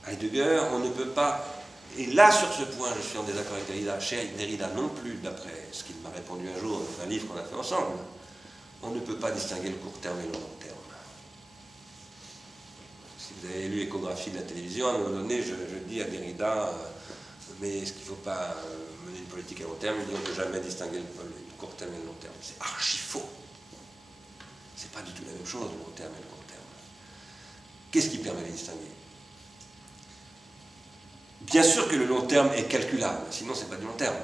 Heidegger, on ne peut pas, et là sur ce point je suis en désaccord avec Derrida, chez Derrida non plus, d'après ce qu'il m'a répondu un jour dans un livre qu'on a fait ensemble, on ne peut pas distinguer le court terme et le long terme. Si vous avez lu Échographie de la télévision, à un moment donné, je dis à Derrida, mais est-ce qu'il ne faut pas mener une politique à long terme? Il dit on ne peut jamais distinguer le court terme et le long terme. C'est archi faux. C'est pas du tout la même chose, le long terme et le court terme. Qu'est-ce qui permet de les distinguer? Bien sûr que le long terme est calculable, sinon c'est pas du long terme.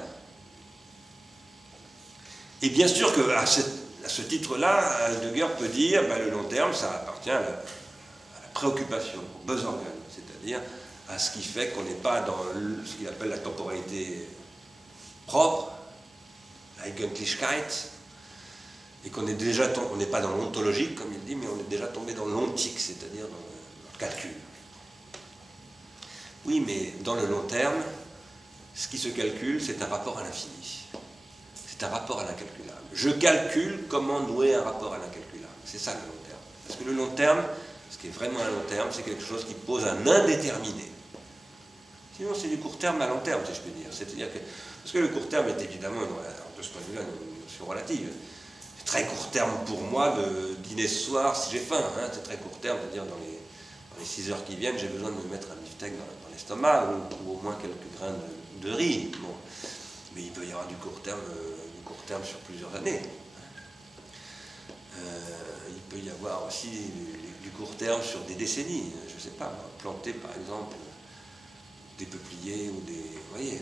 Et bien sûr qu'à ce titre-là, Heidegger peut dire le long terme, ça appartient à la préoccupation, au Besorgen, c'est-à-dire à ce qui fait qu'on n'est pas dans ce qu'il appelle la temporalité propre, la Eigentlichkeit, et qu'on est déjà on n'est pas dans l'ontologique, comme il dit, mais on est déjà tombé dans l'ontique, c'est-à-dire dans le calcul. Oui, mais dans le long terme, ce qui se calcule, c'est un rapport à l'infini. C'est un rapport à l'incalculable. Je calcule comment nouer un rapport à l'incalculable. C'est ça le long terme. Parce que le long terme, ce qui est vraiment un long terme, c'est quelque chose qui pose un indéterminé. Sinon, c'est du court terme à long terme, si je peux dire. C'est-à-dire que, parce que le court terme est évidemment, de ce point de vue-là, une notion relative. C'est très court terme pour moi de dîner ce soir si j'ai faim. Hein, c'est très court terme, c'est-à-dire dans les 6 heures qui viennent, j'ai besoin de me mettre un beefsteak dans l'estomac ou au moins quelques grains de riz. Bon. Mais il peut y avoir du court terme sur plusieurs années. Il peut y avoir aussi du court terme sur des décennies. Je ne sais pas, planter par exemple des peupliers ou des... Vous voyez,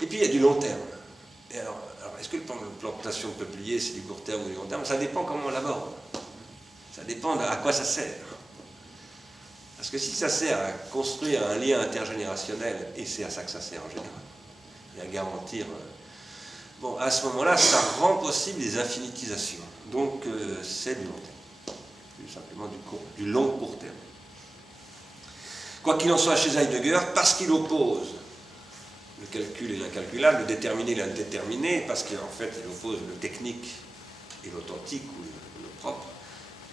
et puis il y a du long terme. Et alors est-ce que la plantation de peupliers c'est du court terme ou du long terme? Ça dépend comment on l'aborde. Ça dépend à quoi ça sert. Parce que si ça sert à construire un lien intergénérationnel, et c'est à ça que ça sert en général, et à garantir... Bon, à ce moment-là, ça rend possible des infinitisations. Donc, c'est du long terme. Plus simplement du long court terme. Quoi qu'il en soit chez Heidegger, parce qu'il oppose le calcul et l'incalculable, le déterminé et l'indéterminé, parce qu'en fait, il oppose le technique et l'authentique, ou le propre,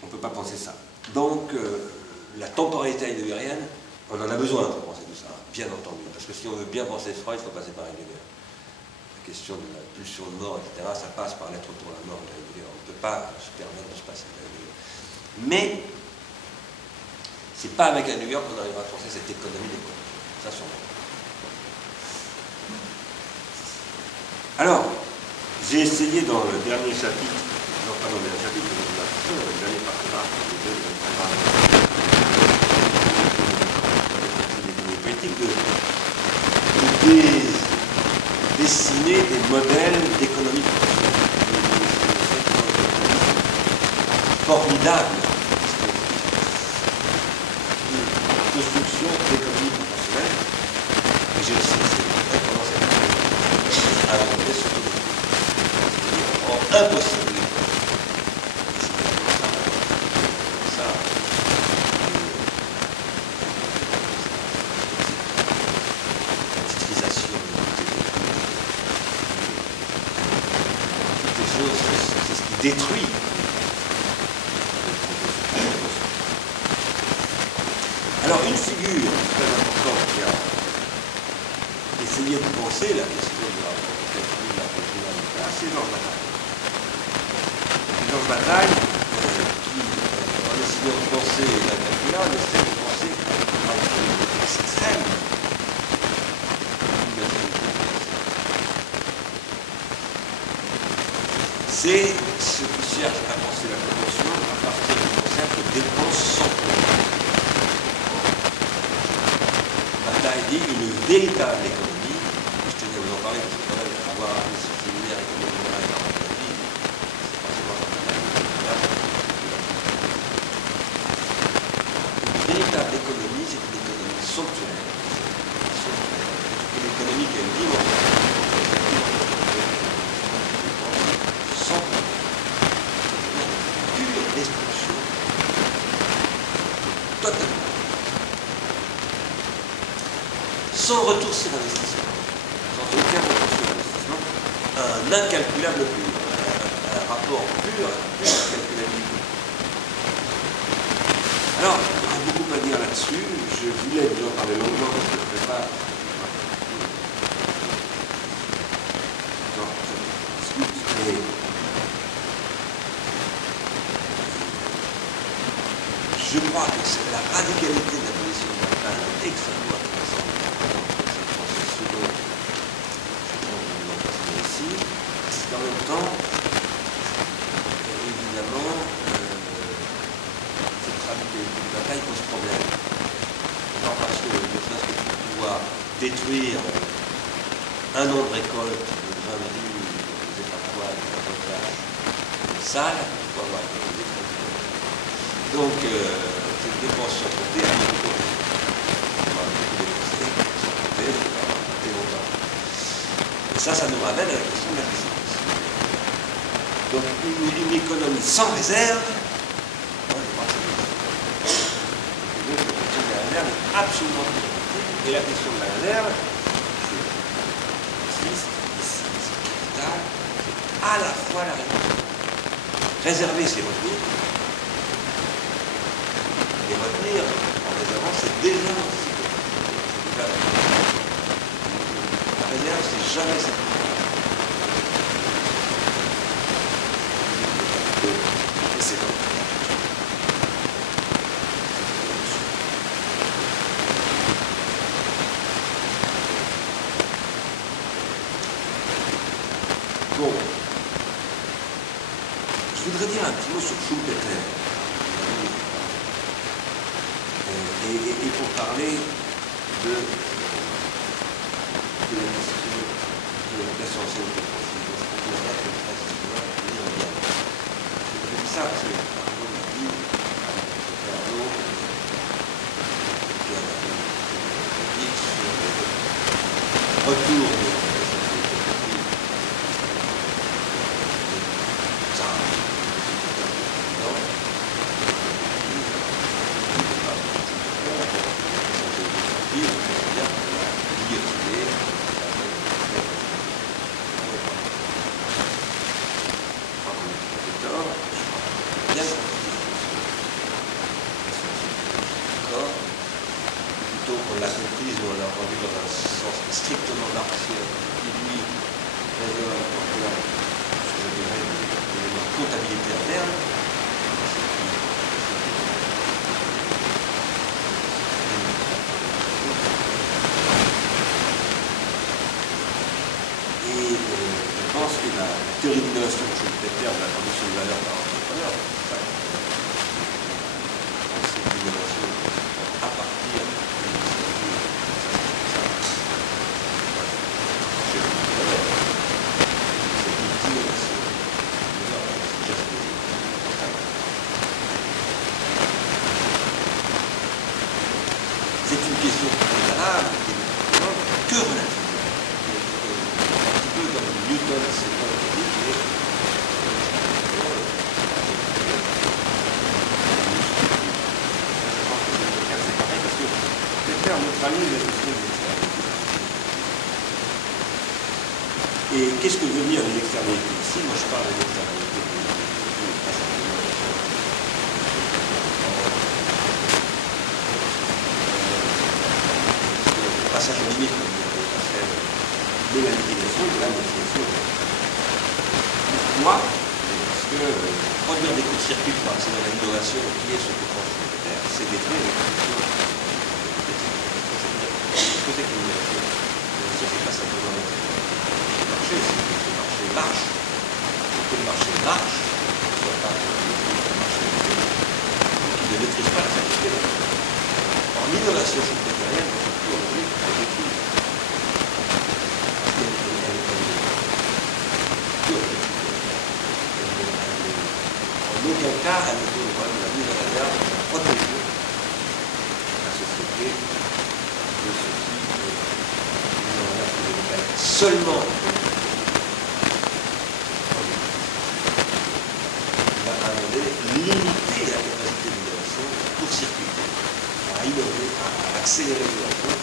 on ne peut pas penser ça. Donc, la temporalité heideggerienne, on en a besoin pour penser tout ça, bien entendu. Parce que si on veut bien penser Freud, il faut passer par Heidegger. La question de la pulsion de mort, etc., ça passe par l'être pour la mort de Heidegger. On ne peut pas se permettre de se passer par Heidegger. Mais, c'est pas avec Heidegger qu'on arrivera à penser cette économie des corps. Ça, sûrement. Alors, j'ai essayé dans le dernier chapitre, non pas dans le dernier chapitre, mais dans le dernier paragraphe, de dessiner des modèles d'économie professionnelle. Formidable. Une construction d'économie professionnelle. Et j'ai aussi essayé pendant cette année à inventer ce modèle. C'est-à-dire impossible. Détruit. Alors une figure très importante qui a essayé de penser la question de la calcul, c'est Georges Bataille. Georges Bataille, qui, en essayant de penser la calculable, essaie de penser à une extrême. C'est ce qui cherche à penser la proportion à partir du concept de dépense sans produit. Bataille dit une véritable économie, je tenais à vous en parler parler, parce que quand même, avoir un séminaire économique dans la vie, c'est forcément pas mal. Une véritable économie, c'est une économie somptuaire. Une économie qui a une dimension sans pure destruction totale. Sans retour sur investissement, sans aucun retour sur investissement, un incalculable pur, un rapport pur à la pure calculabilité. Alors, il y aurait beaucoup à dire là-dessus. Je voulais vous en parler longuement parce que je ne fais pas. Je crois que c'est la radicalité de la position de Martin est extrêmement intéressante. Ce dont je pense que vous en ici, c'est qu'en même temps, évidemment, cette radicalité de bataille pose problème. Non parce que ne serait-ce que pour pouvoir détruire un an de récolte de grains de riz, des épapois, des patotages, des salles, il faut avoir économisé 30 000 €. Donc, cette dépense sur côté a beaucoup de côté. On va beaucoup dépenser sur côté, on va compter longtemps. Et ça nous ramène à la question de la résilience. Donc, une économie sans réserve, moi je crois que c'est la question de la réserve est absolument positive. Et la question de la réserve, c'est capital, c'est à la fois la réduction. Réserver ses revenus. Et retenir en réservant, c'est déjà anticipé. La réserve, c'est jamais cette. Et c'est donc. Bon. Je voudrais dire un petit mot sur Schumpeter. Et pour parler de la question de l'essentialité possible, parce qu'on peut être une phrase qui doit venir en bien. Je dis ça parce que, par exemple, on dit, à l'eau, qui a dit sur le retour de l'essentialité possible, ça on l'a comprise, on l'a entendu dans un sens strictement marxien, qui lui raisonne sur je dirais, de comptabilité interne. Et je pense que la théorie d'innovation de Schumpeter, de la production de valeur par entrepreneur, c'est ça. C'est l'innovation à partir de c'est une question préalable que relative. Un petit peu comme Newton, c'est pas logique, mais c'est pareil parce que Schumpeter neutralise la question des externalités. Et qu'est-ce que veut dire les externalités ici? Moi je parle des externalités. Passage aux limites, comme on passait de la liquidation, de la motivation. Pourquoi? Parce que produire des coups de circuit pour accéder à l'innovation, qui est ce que pense Schumpeter, c'est détruire les conditions. Qu'est-ce que c'est qu'une innovation? L'innovation, c'est pas simplement le marché, c'est que ce marché marche. Pour que le marché marche, ce ne soit pas un marché qui ne maîtrise pas la faculté de l'innovation. En innovation schumpeterienne, aujourd'hui, elle aucun cas, elle ne pose le problème de la mise en réserve de protéger la société de ce qui seulement va limiter la capacité d'innovation pour circuiter, à innover, à accélérer l'innovation,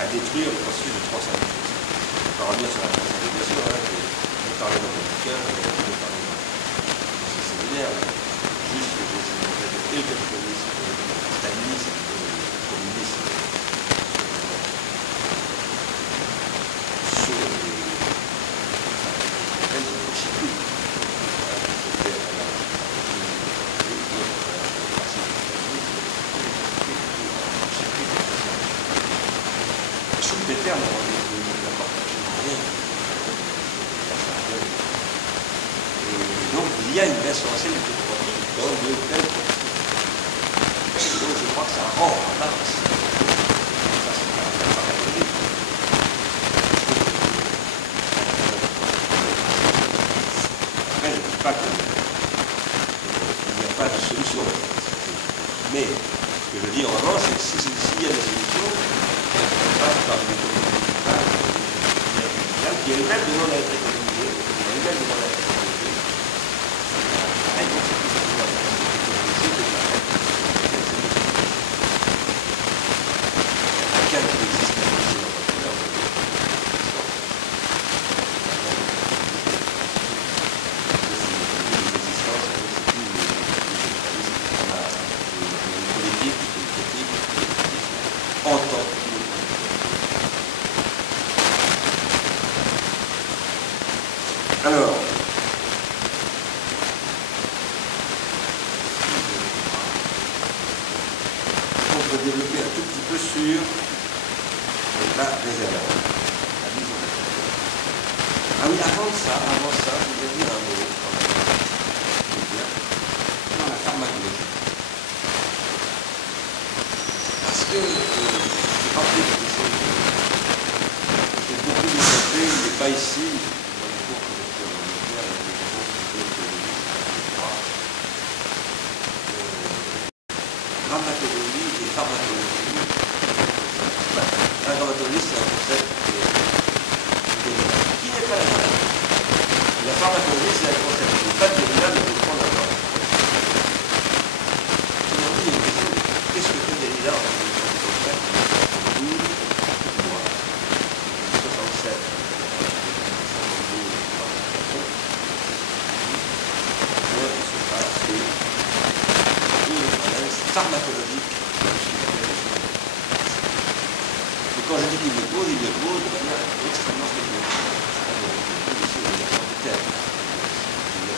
à détruire le processus de transformation. On va revenir sur la transformation, je parlais dans mon bouquin, je parlais dans ce séminaire, juste que j'ai essayé de montrer que le capitalisme, le stalinisme, le communisme, sur les circuits. Schumpeter n'a apporté rien. Et donc, il y a une baisse essentielle du taux de profit dans de tels processus. Et donc, je crois que ça rend en masse. Ça, c'est la pharmacologie. Après, je ne dis pas qu'il n'y a pas de solution. Mais, ce que je dis en revanche, c'est que s'il y a des solutions, passe par une économie qui elle-même demande à être économisée, elle-même demande à être économisée. Et donc c'est tout ce qu'on va faire. Quelqu'un qui existe dans alors, on peut développer un tout petit peu sur la réserve, la mise en réserve. Ah oui, avant ça, je voulais dire un mot sur la pharmacologie. Parce que j'ai rappelé quelque chose que j'ai beaucoup développé, il n'est pas ici. Grammatologie et pharmacologie. La grammatologie, c'est un concept qui n'est pas la grammatique. La pharmacologie, c'est un concept qui n'est pas dérivable de prendre la grammatique. Autrement dit, il y a une question de qu'est-ce que fait Derrida en 1972, moi, en 1967. Pharmacologique. Et quand je dis qu'il le pose de manière extrêmement spécifique.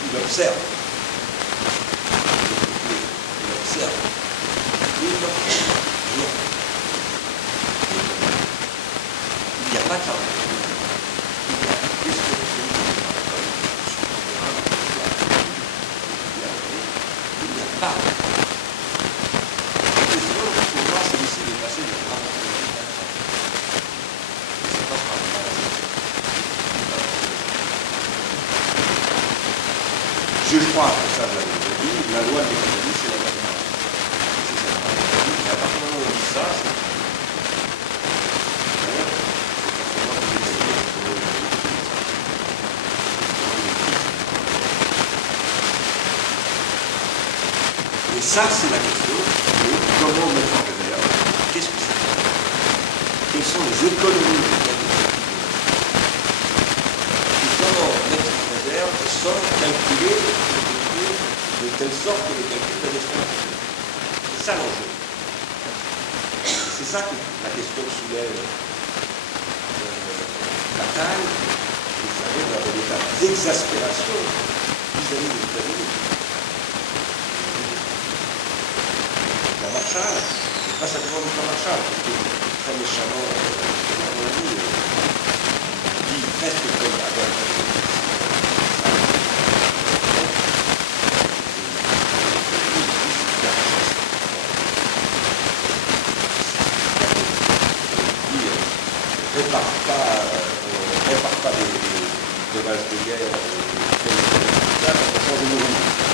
Il observe. Il observe. Il n'y a pas de pharmacologie. Il y a qu'est-ce que il n'y a pas. Je crois que ça, je l'avais déjà dit, la loi de l'économie, c'est la mathématique. C'est ça, la mathématique. Et à partir du moment où on dit ça, c'est et ça, c'est la question de comment mettre en réserve. Qu'est-ce que c'est? Quelles sont les économies de et comment mettre en réserve sans calculer de telle sorte que le calcul va être. C'est ça l'enjeu. C'est ça que la question soulève la taille, vous savez, dans un état d'exaspération vis-à-vis des États-Unis. La Marshall, pas simplement du plan Marshall, parce que très méchamment, on l'a dit presque comme Adam. On répare pas des dommages de guerre, on change de nourriture.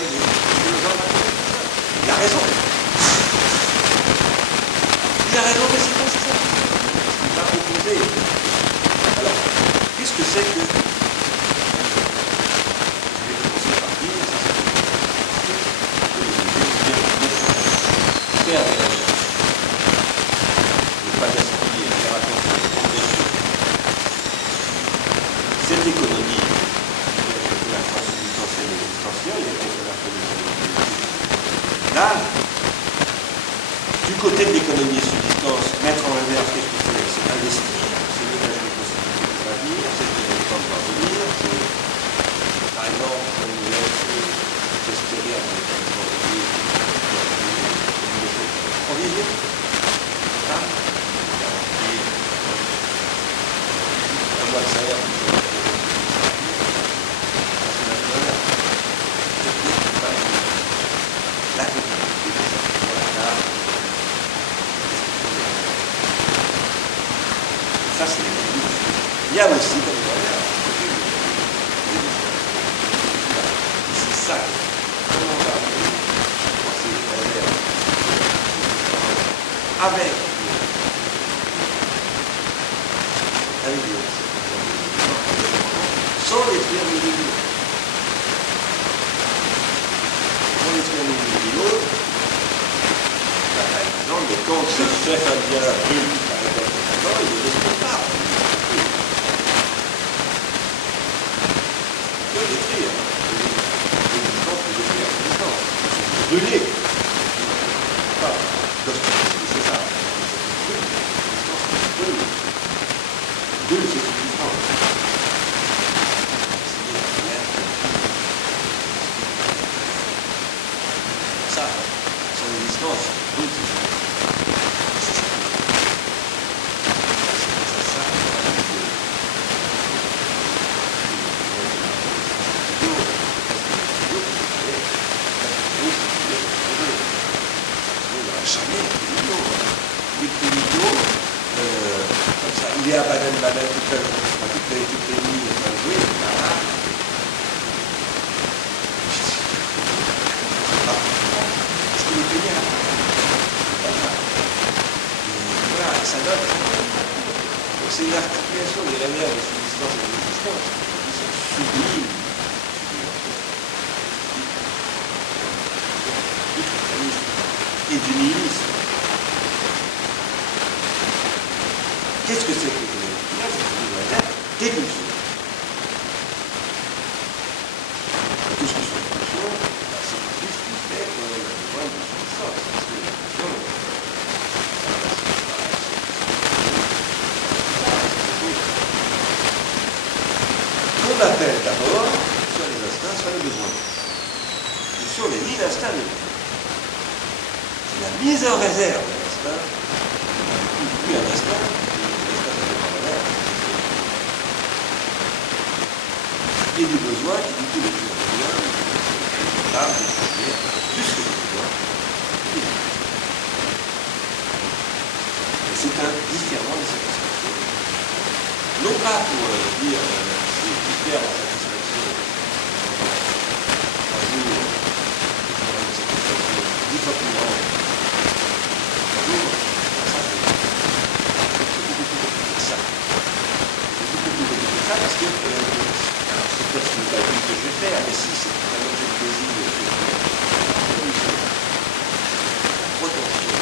celle des dinosaures. Il a raison. Il a raison, mais c'est pas ça. Il va opposer. Alors, qu'est-ce que c'est que... Je vais commencer par dire, ça c'est faire de la vie. Ne pas gaspiller, faire attention, bien sûr. Cette économie, la transsubstantielle et l'extensielle, il y a quelque chose de l'économie. Là, du côté de l'économie et subsistance, mettre en réserve, qu'est-ce que c'est? C'est investir, c'est ménager les possibilités pour l'avenir, c'est se donner le temps de voir venir, c'est, par exemple, comme vous êtes gestionnaire dans les établissements publics, proviser, ça, garantir un mois de salaire, la compétitivité, ça c'est l'économie. Il y a aussi, comme vous voyez, c'est ça. Comment on va penser avec des sans détruire le milieu. Sans détruire le milieu, par exemple, mais quand ce chef indien brûle la récolte de cacao, il ne le détruit pas. Il peut détruire. L'existence peut détruire l'existence. Brûler. Pas. C'est ça. L'existence brûle. Brûle, c'est subsistance. Ça, son existence brûle, c'est subsistance. Il est à Baden-Baden toutes les nuits, il va jouer, voilà. Est-ce qu'il est payé à la fin? Voilà, ça donne. Donc c'est une articulation des réserves de subsistance et d'existence qui sont sublimes. Et du nihilisme. Qu'est-ce que c'est que l'économie? Là, c'est une réserve des pulsions. Et tout ce qui sont des pulsions, c'est tout ce qui fait qu'on a besoin de subsistance. Parce que les pulsions, qu'on appelle d'abord soit les instincts, soit les besoins. Les pulsions n'est ni l'instinct ni le besoin. C'est la mise en réserve de l'instinct, plus un instinct. Et du besoin qui du coup est plus bien, capable de produire plus que le besoin. Et c'est un différent de satisfaction. Non pas pour dire c'est différent de satisfaction un jour, différent de satisfaction 10 fois plus grand un jour, ça c'est beaucoup plus compliqué que ça. C'est beaucoup plus compliqué que ça parce que peut-être que c'est le calcul que je vais faire, mais si c'est un objet de plaisir, la protection,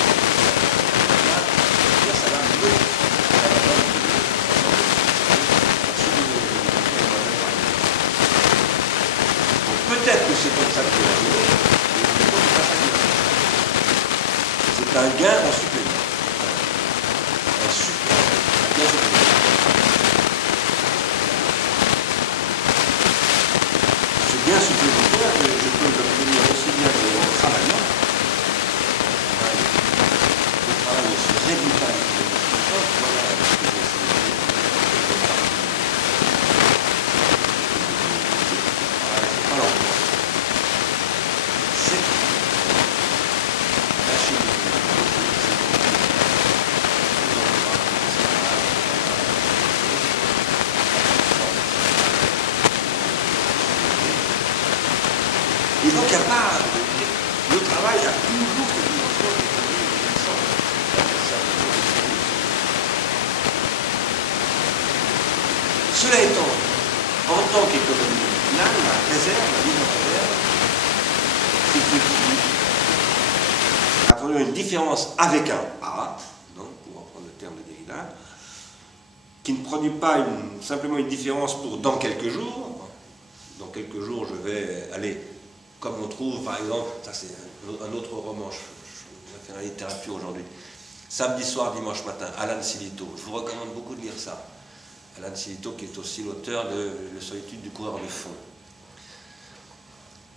ça va me peut-être que c'est comme ça que je vais jouer, c'est un gain en supplément. Un gain supplémentaire. Bien supplémentaire, je peux l'obtenir aussi bien en travaillant. Le travail ne se réduit pas à l'économie. Voilà ce que j'ai essayé de faire. C'est pas l'emploi. C'est la chimie. pas... Le travail a toujours cette dimension d'économie de puissance. Cela étant, en tant qu'économie finale, la réserve, la mise en réserve, c'est aussi à produire une différence avec un A, donc, pour reprendre le terme de Derrida, qui ne produit pas simplement une différence pour dans quelques jours. Dans quelques jours, je vais aller, comme on trouve, par exemple, ça c'est un autre roman, je vais faire la littérature aujourd'hui, Samedi soir, dimanche matin, Alan Silito. Je vous recommande beaucoup de lire ça. Alan Silito, qui est aussi l'auteur de La solitude du coureur de fond.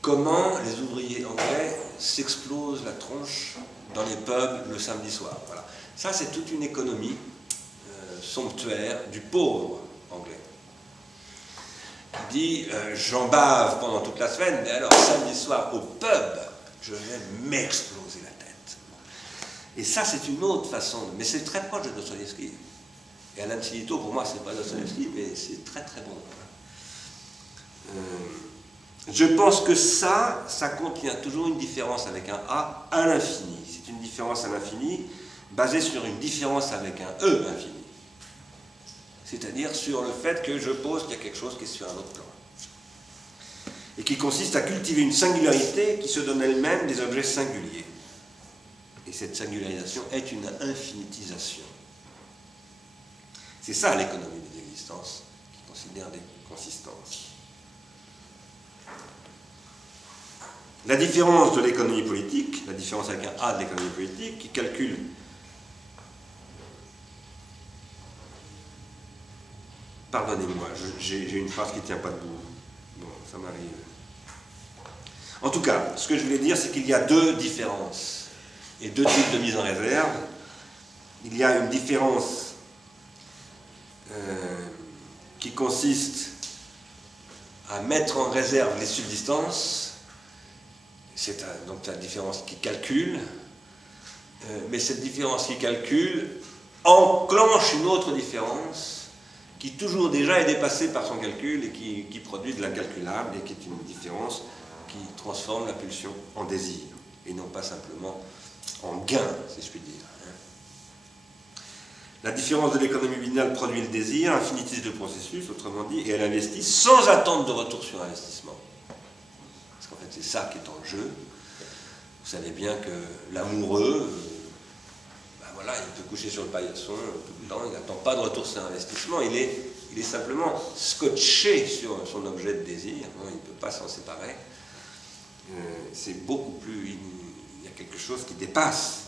Comment les ouvriers anglais s'explosent la tronche dans les pubs le samedi soir. Voilà. Ça, c'est toute une économie somptuaire du pauvre anglais. Il dit, j'en bave pendant toute la semaine, mais alors samedi soir au pub, je vais m'exploser la tête. Et ça, c'est une autre façon, mais c'est très proche de Dostoïevski. Et Alan Silito, pour moi, c'est pas Dostoïevski, mais c'est très très bon. Je pense que ça contient toujours une différence avec un A à l'infini. C'est une différence à l'infini basée sur une différence avec un E infini. C'est-à-dire sur le fait que je pose qu'il y a quelque chose qui est sur un autre plan. Et qui consiste à cultiver une singularité qui se donne elle-même des objets singuliers. Et cette singularisation est une infinitisation. C'est ça l'économie des existences, qui considère des consistances. La différence de l'économie politique, la différence avec un A de l'économie politique, qui calcule pardonnez-moi, j'ai une phrase qui ne tient pas debout. Bon, ça m'arrive. En tout cas, ce que je voulais dire, c'est qu'il y a deux différences et deux types de mise en réserve. Il y a une différence qui consiste à mettre en réserve les subsistances. C'est donc la différence qui calcule, mais cette différence qui calcule enclenche une autre différence qui toujours déjà est dépassée par son calcul et qui produit de l'incalculable et qui est une différence qui transforme la pulsion en désir et non pas simplement en gain, si je puis dire. La différence de l'économie binale produit le désir, infinitise le processus, autrement dit, et elle investit sans attendre de retour sur investissement. Parce qu'en fait, c'est ça qui est en jeu. Vous savez bien que l'amoureux, voilà, il peut coucher sur le paillasson tout le temps, il n'attend pas de retour sur investissement, il est simplement scotché sur son objet de désir, il ne peut pas s'en séparer. C'est beaucoup plus... Il y a quelque chose qui dépasse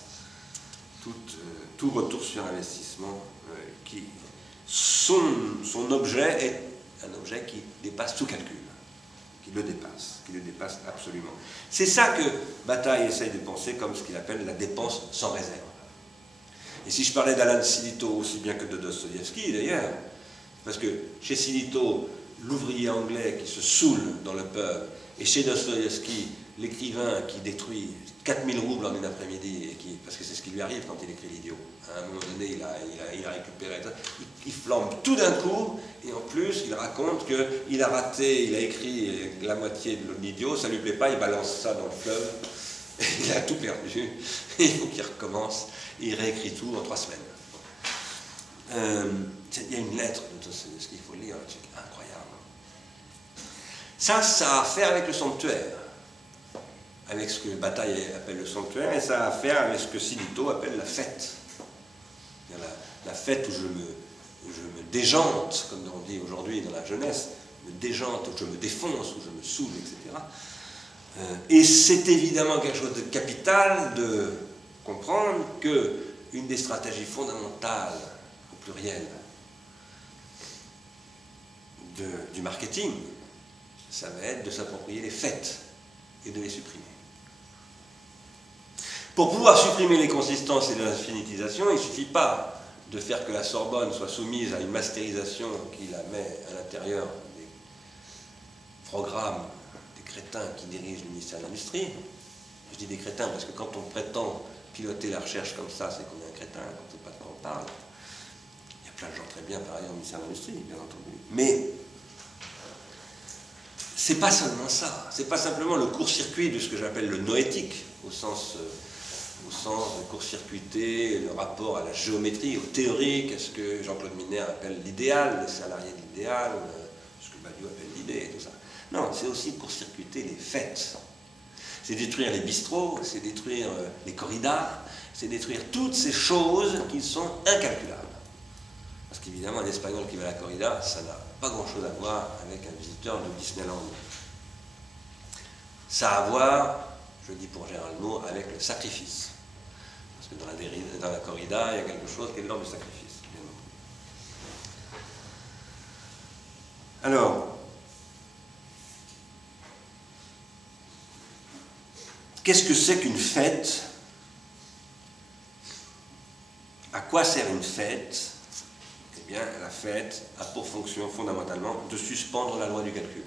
tout retour sur investissement, son objet est un objet qui dépasse tout calcul, qui le dépasse absolument. C'est ça que Bataille essaye de penser comme ce qu'il appelle la dépense sans réserve. Et si je parlais d'Alan Silito aussi bien que de Dostoïevski d'ailleurs, parce que chez Silito, l'ouvrier anglais qui se saoule dans le pub, et chez Dostoïevski, l'écrivain qui détruit 4000 roubles en une après-midi, parce que c'est ce qui lui arrive quand il écrit l'Idiot. À un moment donné, il a récupéré, il flambe tout d'un coup, et en plus, il raconte qu'il a raté, il a écrit la moitié de l'Idiot, ça ne lui plaît pas, il balance ça dans le fleuve, et il a tout perdu, et il faut qu'il recommence, et il réécrit tout en 3 semaines. Il y a une lettre de ce qu'il faut lire, un truc incroyable. Ça a à faire avec le sanctuaire, avec ce que Bataille appelle le sanctuaire, et ça a à faire avec ce que Silito appelle la fête. La fête où je me déjante, comme on dit aujourd'hui dans la jeunesse, me déjante, où je me défonce, où je me saoule, etc. Et c'est évidemment quelque chose de capital de comprendre qu'une des stratégies fondamentales, au pluriel, du marketing, ça va être de s'approprier les fêtes et de les supprimer. Pour pouvoir supprimer les consistances et l'infinitisation, il ne suffit pas de faire que la Sorbonne soit soumise à une mastérisation qui la met à l'intérieur des programmes des crétins qui dirigent le ministère de l'Industrie. Je dis des crétins parce que quand on prétend piloter la recherche comme ça, c'est qu'on est un crétin, quand on ne sait pas de quoi on parle. Il y a plein de gens très bien par ailleurs au ministère de l'Industrie, bien entendu. Mais c'est pas seulement ça, c'est pas simplement le court-circuit de ce que j'appelle le noétique, au sens de court-circuiter le rapport à la géométrie, au théorique, à ce que Jean-Claude Miner appelle l'idéal, les salariés de l'idéal, ce que Badiou appelle l'idée, et tout ça. Non, c'est aussi court-circuiter les fêtes. C'est détruire les bistrots, c'est détruire les corridas, c'est détruire toutes ces choses qui sont incalculables. Parce qu'évidemment, un Espagnol qui va à la corrida, ça n'a pas grand-chose à voir avec un visiteur de Disneyland. Ça a à voir, je dis pour Gérald Moore, avec le sacrifice. Parce que dans la corrida, il y a quelque chose qui est de l'ordre du sacrifice. Alors, qu'est-ce que c'est qu'une fête? À quoi sert une fête? Eh bien, la fête a pour fonction fondamentalement de suspendre la loi du calcul.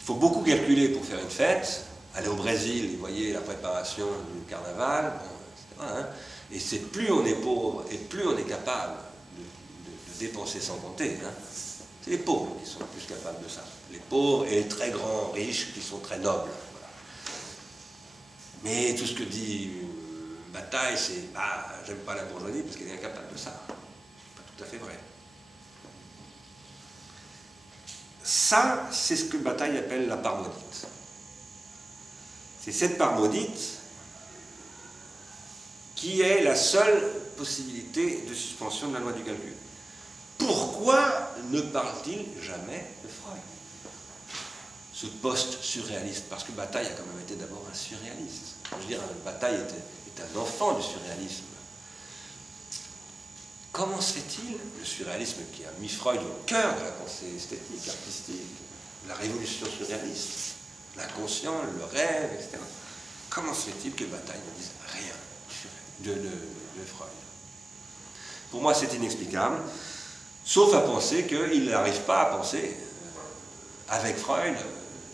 Il faut beaucoup calculer pour faire une fête. Aller au Brésil, et voyez la préparation du carnaval, etc. Hein. Et c'est plus on est pauvre et plus on est capable de dépenser sans compter. Hein. C'est les pauvres qui sont le plus capables de ça. Les pauvres et les très grands riches qui sont très nobles. Voilà. Mais tout ce que dit Bataille, c'est bah, j'aime pas la bourgeoisie parce qu'elle est incapable de ça. Pas tout à fait vrai. Ça, c'est ce que Bataille appelle la part maudite. C'est cette part maudite qui est la seule possibilité de suspension de la loi du calcul. Pourquoi ne parle-t-il jamais de Freud? Ce post-surréaliste, parce que Bataille a quand même été d'abord un surréaliste. Je veux dire, Bataille est un enfant du surréalisme. Comment se fait-il, le surréalisme qui a mis Freud au cœur de la pensée esthétique, artistique, la révolution surréaliste, l'inconscient, le rêve, etc. Comment se fait-il que Bataille ne dise rien de Freud? Pour moi, c'est inexplicable, sauf à penser qu'il n'arrive pas à penser, avec Freud,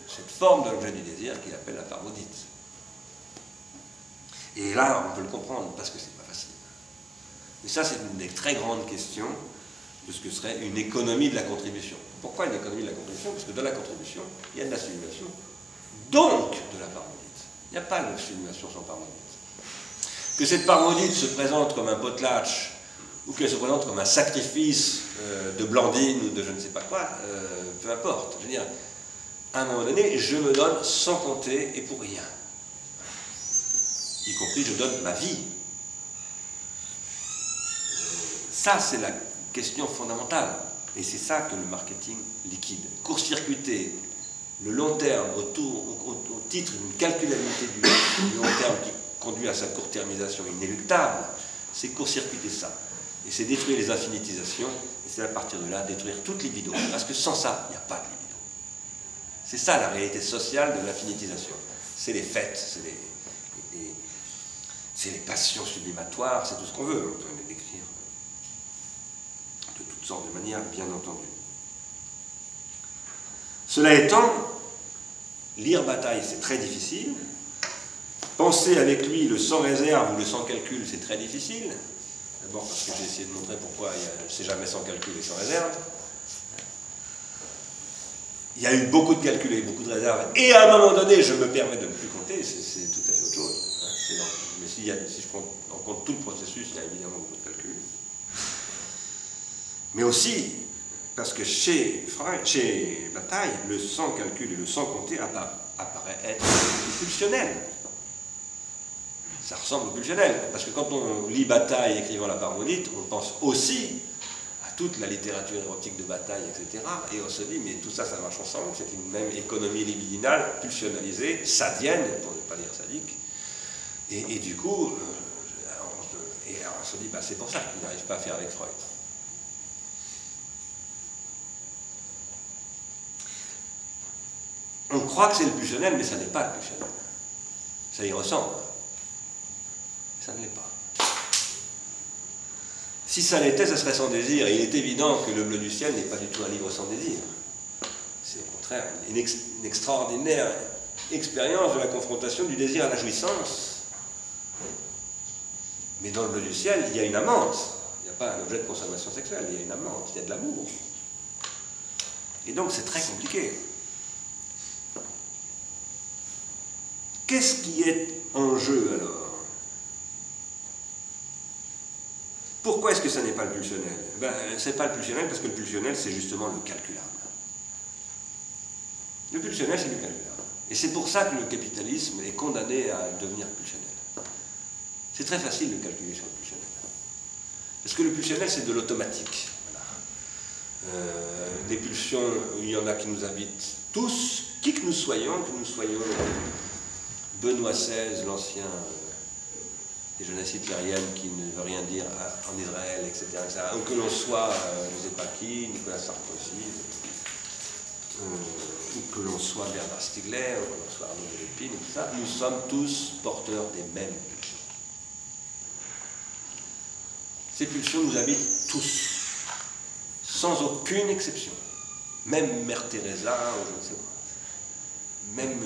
cette forme de l'objet du désir qu'il appelle la part maudite. Et là, on peut le comprendre, parce que c'est pas facile. Mais ça, c'est une des très grandes questions de ce que serait une économie de la contribution. Pourquoi une économie de la contribution? Parce que dans la contribution, il y a de la simulation, donc de la part maudite. Il n'y a pas de simulation sans part maudite. Que cette part maudite se présente comme un potlatch, ou qu'elle se présente comme un sacrifice de Blandine ou de je ne sais pas quoi, peu importe. Je veux dire, à un moment donné, je me donne sans compter et pour rien. Y compris, je donne ma vie. Ça, c'est la question fondamentale. Et c'est ça que le marketing liquide. Court-circuiter le long terme au titre d'une calculabilité du long terme qui conduit à sa court-termisation inéluctable, c'est court-circuiter ça. Et c'est détruire les infinitisations, et c'est à partir de là détruire toute libido. Parce que sans ça, il n'y a pas de libido. C'est ça la réalité sociale de l'infinitisation. C'est les fêtes, c'est les passions sublimatoires, c'est tout ce qu'on veut. On peut les décrire de toutes sortes de manières, bien entendu. Cela étant, lire Bataille, c'est très difficile. Penser avec lui le sans réserve ou le sans calcul, c'est très difficile. D'abord parce que j'ai essayé de montrer pourquoi c'est jamais sans calcul et sans réserve. Il y a eu beaucoup de calculs et beaucoup de réserves. Et à un moment donné, je me permets de ne plus compter, c'est tout à fait autre chose. Mais si je prends en compte tout le processus, il y a évidemment beaucoup de calculs. Mais aussi, parce que chez Bataille, le sans calcul et le sans compter apparaît être pulsionnel. Ça ressemble au pulsionnel, parce que quand on lit Bataille écrivant la part maudite, on pense aussi à toute la littérature érotique de Bataille, etc. Et on se dit, mais tout ça, ça marche ensemble, c'est une même économie libidinale, pulsionnalisée, sadienne, pour ne pas dire sadique. Et du coup, on se dit, bah, c'est pour ça qu'il n'arrive pas à faire avec Freud. On croit que c'est le pulsionnel, mais ça n'est pas le pulsionnel. Ça y ressemble. Ça ne l'est pas. Si ça l'était, ça serait sans désir. Et il est évident que Le Bleu du ciel n'est pas du tout un livre sans désir. C'est au contraire une extraordinaire expérience de la confrontation du désir à la jouissance. Mais dans Le Bleu du ciel, il y a une amante. Il n'y a pas un objet de consommation sexuelle, il y a une amante, il y a de l'amour. Et donc c'est très compliqué. Qu'est-ce qui est en jeu alors? Pourquoi est-ce que ça n'est pas le pulsionnel? C'est pas le pulsionnel parce que le pulsionnel, c'est justement le calculable. Le pulsionnel, c'est le calculable. Et c'est pour ça que le capitalisme est condamné à devenir pulsionnel. C'est très facile de calculer sur le pulsionnel. Parce que le pulsionnel, c'est de l'automatique. Voilà. Des pulsions, il y en a qui nous habitent tous, qui que nous soyons Benoît XVI, l'ancien des jeunesses hitlériennes qui ne veut rien dire en Israël, etc. Ou que l'on soit José Paqui, Nicolas Sarkozy, ou que l'on soit Bernard Stiegler, ou que l'on soit Arnaud de Lépine, tout ça, nous sommes tous porteurs des mêmes pulsions. Ces pulsions nous habitent tous, sans aucune exception. Même Mère Teresa, ou je ne sais pas. Même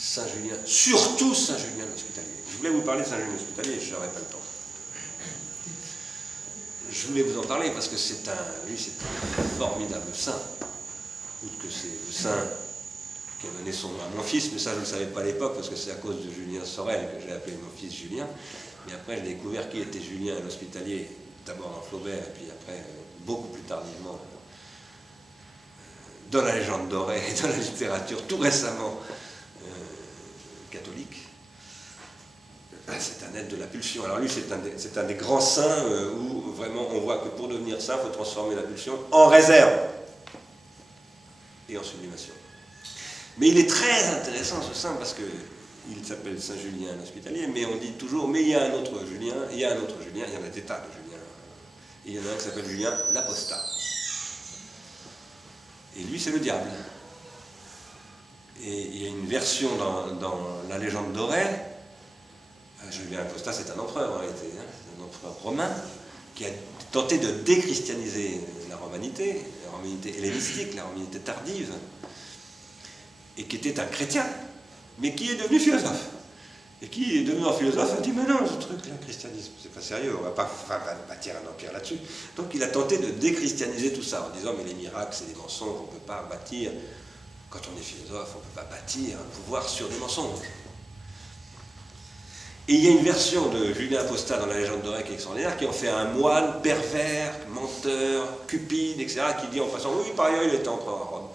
Saint-Julien, surtout Saint-Julien l'Hospitalier. Je voulais vous parler de Saint-Julien l'Hospitalier, je n'aurais pas le temps. Je voulais vous en parler parce que lui, c'est un formidable saint. Outre que c'est le saint qui a donné son nom à mon fils, mais ça je ne le savais pas à l'époque parce que c'est à cause de Julien Sorel que j'ai appelé mon fils Julien. Mais après j'ai découvert qui était Julien l'Hospitalier, d'abord dans Flaubert et puis après beaucoup plus tardivement dans la légende dorée et dans la littérature tout récemment catholique. C'est un être de la pulsion. Alors lui c'est un des grands saints où vraiment on voit que pour devenir saint il faut transformer la pulsion en réserve et en sublimation. Mais il est très intéressant ce saint parce qu'il s'appelle Saint Julien l'Hospitalier, mais on dit toujours, mais il y a un autre Julien, il y en a des tas de Julien. Et il y en a un qui s'appelle Julien l'Apostat. Et lui c'est le diable. Et il y a une version dans la légende dorée, Julien l'Apostat c'est un empereur en réalité, c'est un empereur romain, qui a tenté de déchristianiser la romanité hellénistique, la romanité tardive, et qui était un chrétien, mais qui est devenu philosophe. Et qui est devenu un philosophe, a dit, mais non, ce truc-là, le christianisme, c'est pas sérieux, on va pas bâtir un empire là-dessus. Donc il a tenté de déchristianiser tout ça, en disant, mais les miracles, c'est des mensonges, on ne peut pas bâtir, quand on est philosophe, on ne peut pas bâtir un pouvoir sur des mensonges. Et il y a une version de Julien Apostat dans la légende dorée qui est extraordinaire, qui en fait un moine pervers, menteur, cupide, etc., qui dit en passant, oui, par ailleurs, il était empereur à Rome.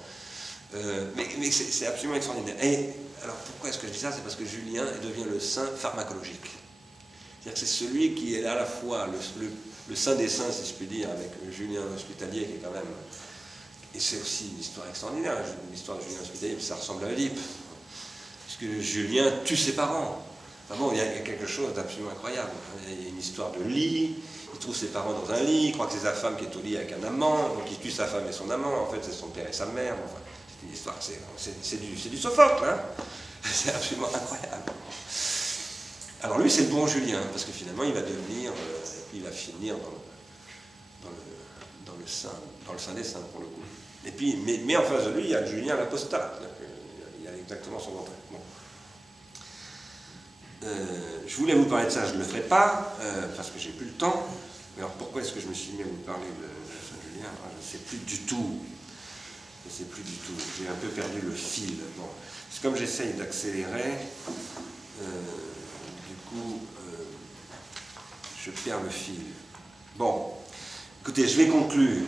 Mais c'est absolument extraordinaire. Et alors, pourquoi est-ce que je dis ça? C'est parce que Julien devient le saint pharmacologique. C'est-à-dire que c'est celui qui est à la fois le saint des saints, si je puis dire, avec Julien l'Hospitalier, qui est quand même... Et c'est aussi une histoire extraordinaire, l'histoire de Julien l'Hospitalier, ça ressemble à Oedipe. Puisque Julien tue ses parents. Enfin bon, il y a quelque chose d'absolument incroyable. Il y a une histoire de lit, il trouve ses parents dans un lit, il croit que c'est sa femme qui est au lit avec un amant, donc il tue sa femme et son amant, en fait c'est son père et sa mère, enfin, c'est une histoire, c'est du Sophocle, hein. C'est absolument incroyable. Alors lui c'est le bon Julien, parce que finalement il va devenir, et puis il va finir dans le saint des saints pour le coup. Et puis, mais en face de lui il y a le Julien l'Apostat, il y a exactement son contraire. Bon. Je voulais vous parler de ça, je ne le ferai pas, parce que j'ai plus le temps. Alors pourquoi est-ce que je me suis mis à vous parler de Saint-Julien? Je ne sais plus du tout. Je ne sais plus du tout. J'ai un peu perdu le fil. Bon. C'est comme j'essaye d'accélérer, du coup, je perds le fil. Bon, écoutez, je vais conclure.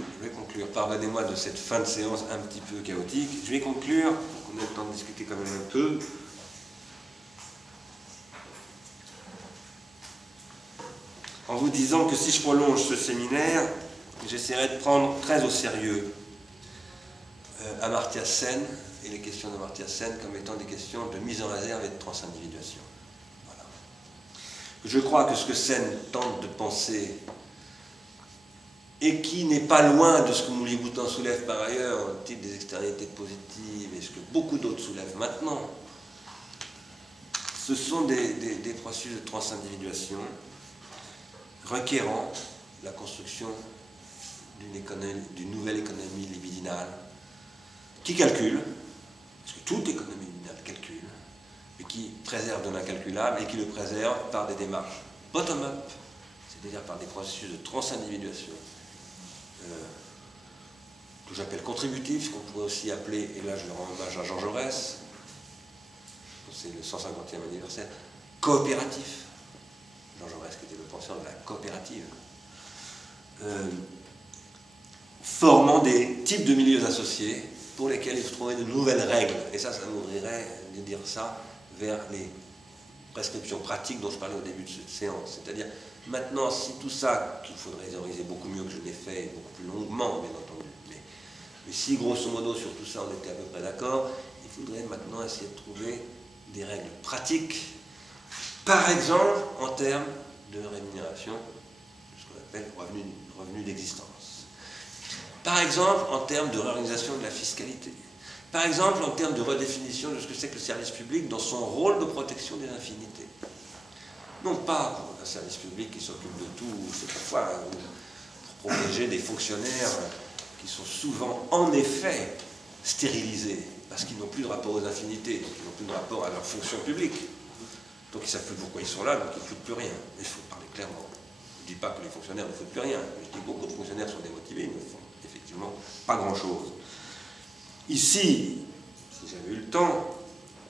Pardonnez-moi de cette fin de séance un petit peu chaotique. Je vais conclure, pour qu'on ait le temps de discuter quand même un peu. En vous disant que si je prolonge ce séminaire, j'essaierai de prendre très au sérieux Amartya Sen et les questions d'Amartya Sen comme étant des questions de mise en réserve et de transindividuation. Voilà. Je crois que ce que Sen tente de penser et qui n'est pas loin de ce que Mouli-Boutan soulève par ailleurs, au type des externalités positives et ce que beaucoup d'autres soulèvent maintenant, ce sont des processus de transindividuation requérant la construction d'une nouvelle économie libidinale qui calcule, parce que toute économie libidinale calcule, mais qui préserve de l'incalculable et qui le préserve par des démarches bottom-up, c'est-à-dire par des processus de transindividuation que j'appelle contributifs, qu'on pourrait aussi appeler, et là je rends hommage à Jean Jaurès, c'est le 150e anniversaire, coopératif. Jean Jaurès qui était le penseur de la coopérative. Formant des types de milieux associés pour lesquels il faut trouver de nouvelles règles. Et ça m'ouvrirait de dire ça vers les prescriptions pratiques dont je parlais au début de cette séance. C'est-à-dire, maintenant, si tout ça, qu'il faudrait théoriser beaucoup mieux que je l'ai fait, et beaucoup plus longuement, bien entendu, mais si, grosso modo, sur tout ça, on était à peu près d'accord, il faudrait maintenant essayer de trouver des règles pratiques, par exemple, en termes de rémunération, ce qu'on appelle revenu d'existence. Par exemple, en termes de réorganisation de la fiscalité. Par exemple, en termes de redéfinition de ce que c'est que le service public dans son rôle de protection des infinités. Non pas pour un service public qui s'occupe de tout, c'est parfois pour protéger des fonctionnaires qui sont souvent, en effet, stérilisés, parce qu'ils n'ont plus de rapport aux infinités, donc ils n'ont plus de rapport à leur fonction publique. Donc ils ne savent plus pourquoi ils sont là, donc ils ne foutent plus rien. Il faut parler clairement. Je ne dis pas que les fonctionnaires ne foutent plus rien, je dis que beaucoup de fonctionnaires sont démotivés, ils ne font effectivement pas grand-chose. Ici, si j'avais eu le temps,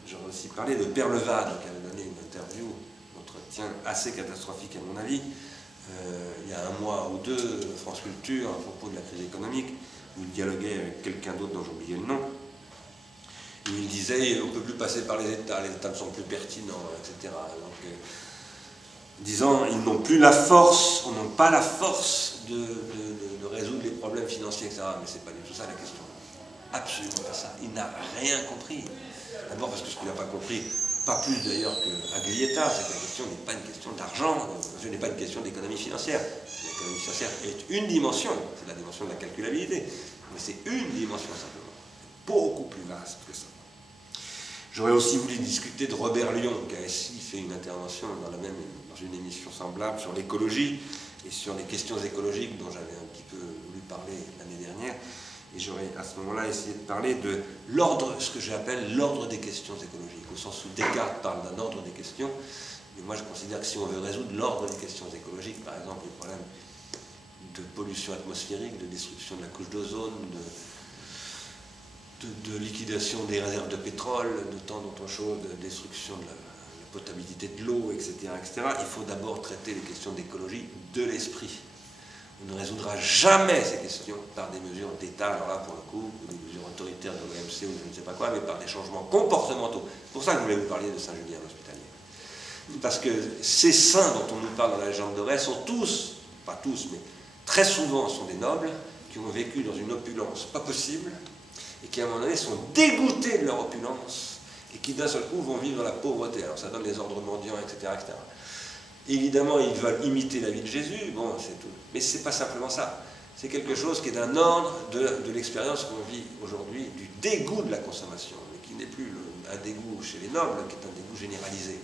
j'aurais aussi parlé de Pierre Levade, qui avait donné une interview, un entretien assez catastrophique à mon avis, il y a un mois ou deux, France Culture, à propos de la crise économique, où il dialoguait avec quelqu'un d'autre dont j'ai oublié le nom, où il disait on ne peut plus passer par les États ne sont plus pertinents, etc. Donc, disant ils n'ont plus la force, on n'a pas la force de résoudre les problèmes financiers, etc. Mais c'est pas du tout ça la question. Absolument pas ça. Il n'a rien compris. D'abord parce que ce qu'il n'a pas compris, pas plus d'ailleurs qu'Aglietta, c'est que la question n'est pas une question d'argent, ce n'est pas une question d'économie financière. L'économie financière est une dimension, c'est la dimension de la calculabilité, mais c'est une dimension simplement, beaucoup plus vaste que ça. J'aurais aussi voulu discuter de Robert Lyon, qui a ici fait une intervention dans une émission semblable sur l'écologie et sur les questions écologiques dont j'avais un petit peu voulu parler l'année dernière. Et j'aurais à ce moment-là essayé de parler de l'ordre, ce que j'appelle l'ordre des questions écologiques, au sens où Descartes parle d'un ordre des questions. Mais moi je considère que si on veut résoudre l'ordre des questions écologiques, par exemple les problèmes de pollution atmosphérique, de destruction de la couche d'ozone, de liquidation des réserves de pétrole, de tant d'autres choses, de destruction de la potabilité de l'eau, etc., il faut d'abord traiter les questions d'écologie de l'esprit. On ne résoudra jamais ces questions par des mesures d'État, alors là pour le coup, des mesures autoritaires de l'OMC ou je ne sais pas quoi, mais par des changements comportementaux. C'est pour ça que je voulais vous parler de Saint-Julien l'Hospitalier. Parce que ces saints dont on nous parle dans la légende dorée sont tous, pas tous, mais très souvent sont des nobles qui ont vécu dans une opulence pas possible et qui à un moment donné sont dégoûtés de leur opulence et qui d'un seul coup vont vivre dans la pauvreté. Alors ça donne les ordres mendiants, etc., etc. Évidemment, ils veulent imiter la vie de Jésus, bon, c'est tout. Mais ce n'est pas simplement ça. C'est quelque chose qui est d'un ordre de l'expérience qu'on vit aujourd'hui, du dégoût de la consommation, mais qui n'est plus un dégoût chez les nobles, qui est un dégoût généralisé.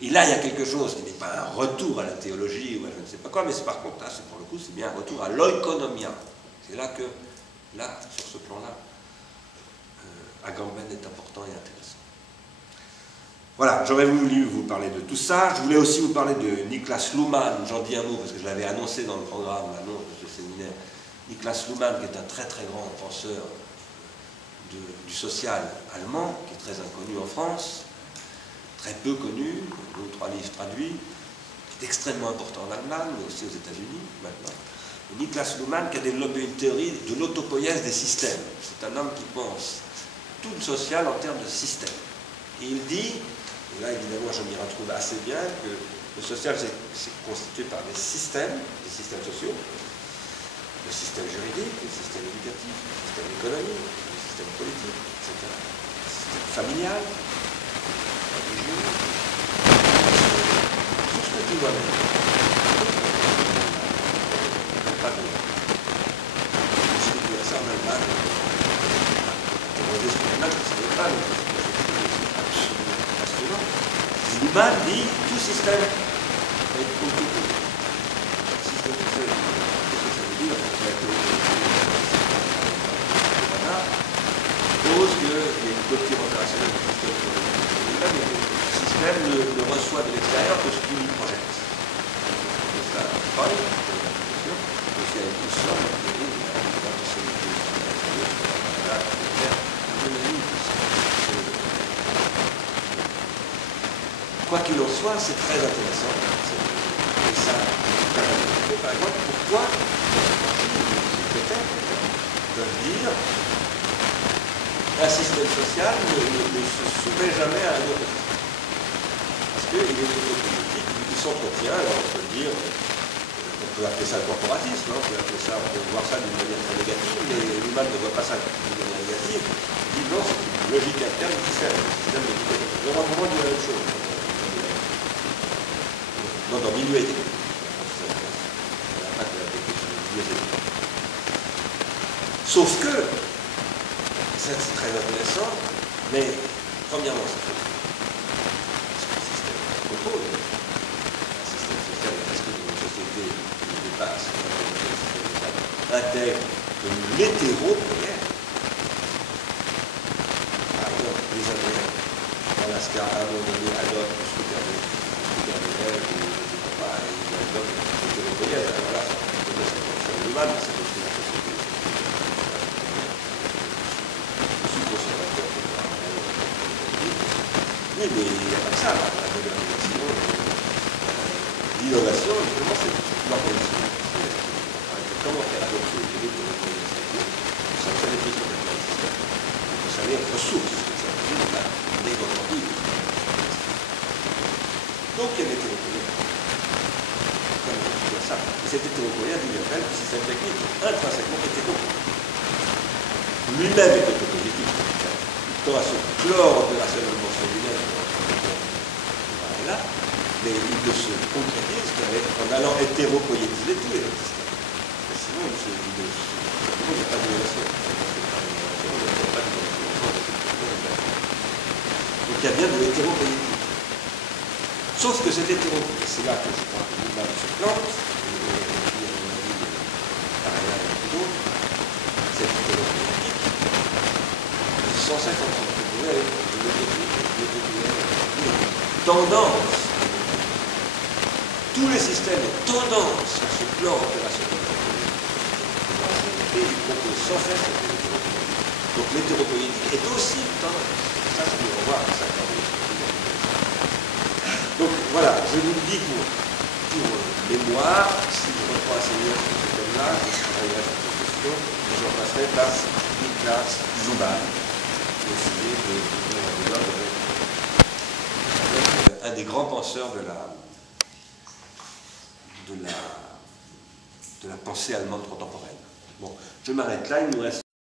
Et là, il y a quelque chose qui n'est pas un retour à la théologie ou à je ne sais pas quoi, mais par contre, là, pour le coup, c'est bien un retour à l'oikonomia. C'est là que, sur ce plan-là, Agamben est important et intéressant. Voilà, j'aurais voulu vous parler de tout ça. Je voulais aussi vous parler de Niklas Luhmann. J'en dis un mot parce que je l'avais annoncé dans le programme, l'annonce de ce séminaire. Niklas Luhmann, qui est un très très grand penseur du social allemand, qui est très inconnu en France, très peu connu, 2 ou 3 livres traduits, qui est extrêmement important en Allemagne, mais aussi aux États-Unis maintenant. Et Niklas Luhmann qui a développé une théorie de l'autopoïèse des systèmes. C'est un homme qui pense tout le social en termes de système. Et il dit, et là évidemment je m'y retrouve assez bien, que le social c'est constitué par des systèmes sociaux, le système juridique, le système éducatif, le système économique, le système politique, etc. Le système familial, religieux, tout ce que tu vois mettre. Pas de je sais que ça en Allemagne, c'est pas absolument passionnant. Luhmann dit tout système est compliqué. Système social, qu'est-ce que ça veut dire? La théorie pose qu'il y a une doctrine opérationnelle du système social, mais le système ne reçoit de l'extérieur que ce qu'il projette. Et ça parle de la question, parce qu'il y a une somme de potentialité. quoi qu'il en soit, c'est très intéressant. Et ça, par exemple, pourquoi peut-être peuvent dire un système social ne se soumet jamais à un autre. Parce qu'il est autopolitique, il s'entretient, alors on peut le dire, on peut appeler ça le corporatisme, hein, on peut voir ça d'une manière très négative, mais l'humain ne voit pas ça d'une manière négative. Il dit non, c'est une logique interne du système de l'économie. Le rendement dit la même chose. Non, dans minuité. Sauf que, c'est très intéressant, mais premièrement, c'est faux. Parce que le système propose, un système social est presque une société qui dépasse, intègre de l'hétéro-prière. Par exemple, les Indiens, d'Alaska, à un moment donné, adoptent le scooter de neige, ou je ne sais pas, ils adoptent l'hétéro-prière. Alors là, c'est l'humain, c'est aussi la société. Oui, mais il n'y a pas que ça, la modernisation, l'innovation, justement, c'est l'organisation. Comment faire adopter l'hétéropoïétisation sans que ça détruise complètement le système. Donc ça les ressources, ça veut dire la développement libre. Donc il y a l'hétéropoïétisation. Comme on dit ça. Et cet hétéropoïétisme dit bien le système technique intrinsèquement hétéro. Lui-même est autopolitique. À se clore opérationnellement sur lui-même, là, mais il ne se concrétise qu'en allant hétéropoïétiser tous les autres systèmes. Parce que sinon, il n'y a pas d'innovation. Donc il y a bien de l'hétéropoïétisme. Sauf que cet hétéropoïétisme, c'est là que je crois que l'humain se plante, cet hétéropoïétique, sans cette entrepreneur, tendance. Tous les systèmes ont tendance à se clore opérationnellement. Ils proposent sans cesse l'hétéropoïétique. Donc l'hétéropoïétique est aussi une tendance. Ça, c'est du revoir. Donc voilà, je vous le dis pour mémoire, si je reprends à Seigneur sur ce thème-là, je travaillerai sur cette question, et je repasserai par Niklas Luhmann. Un des grands penseurs de la pensée allemande contemporaine. Bon, je m'arrête là, il nous reste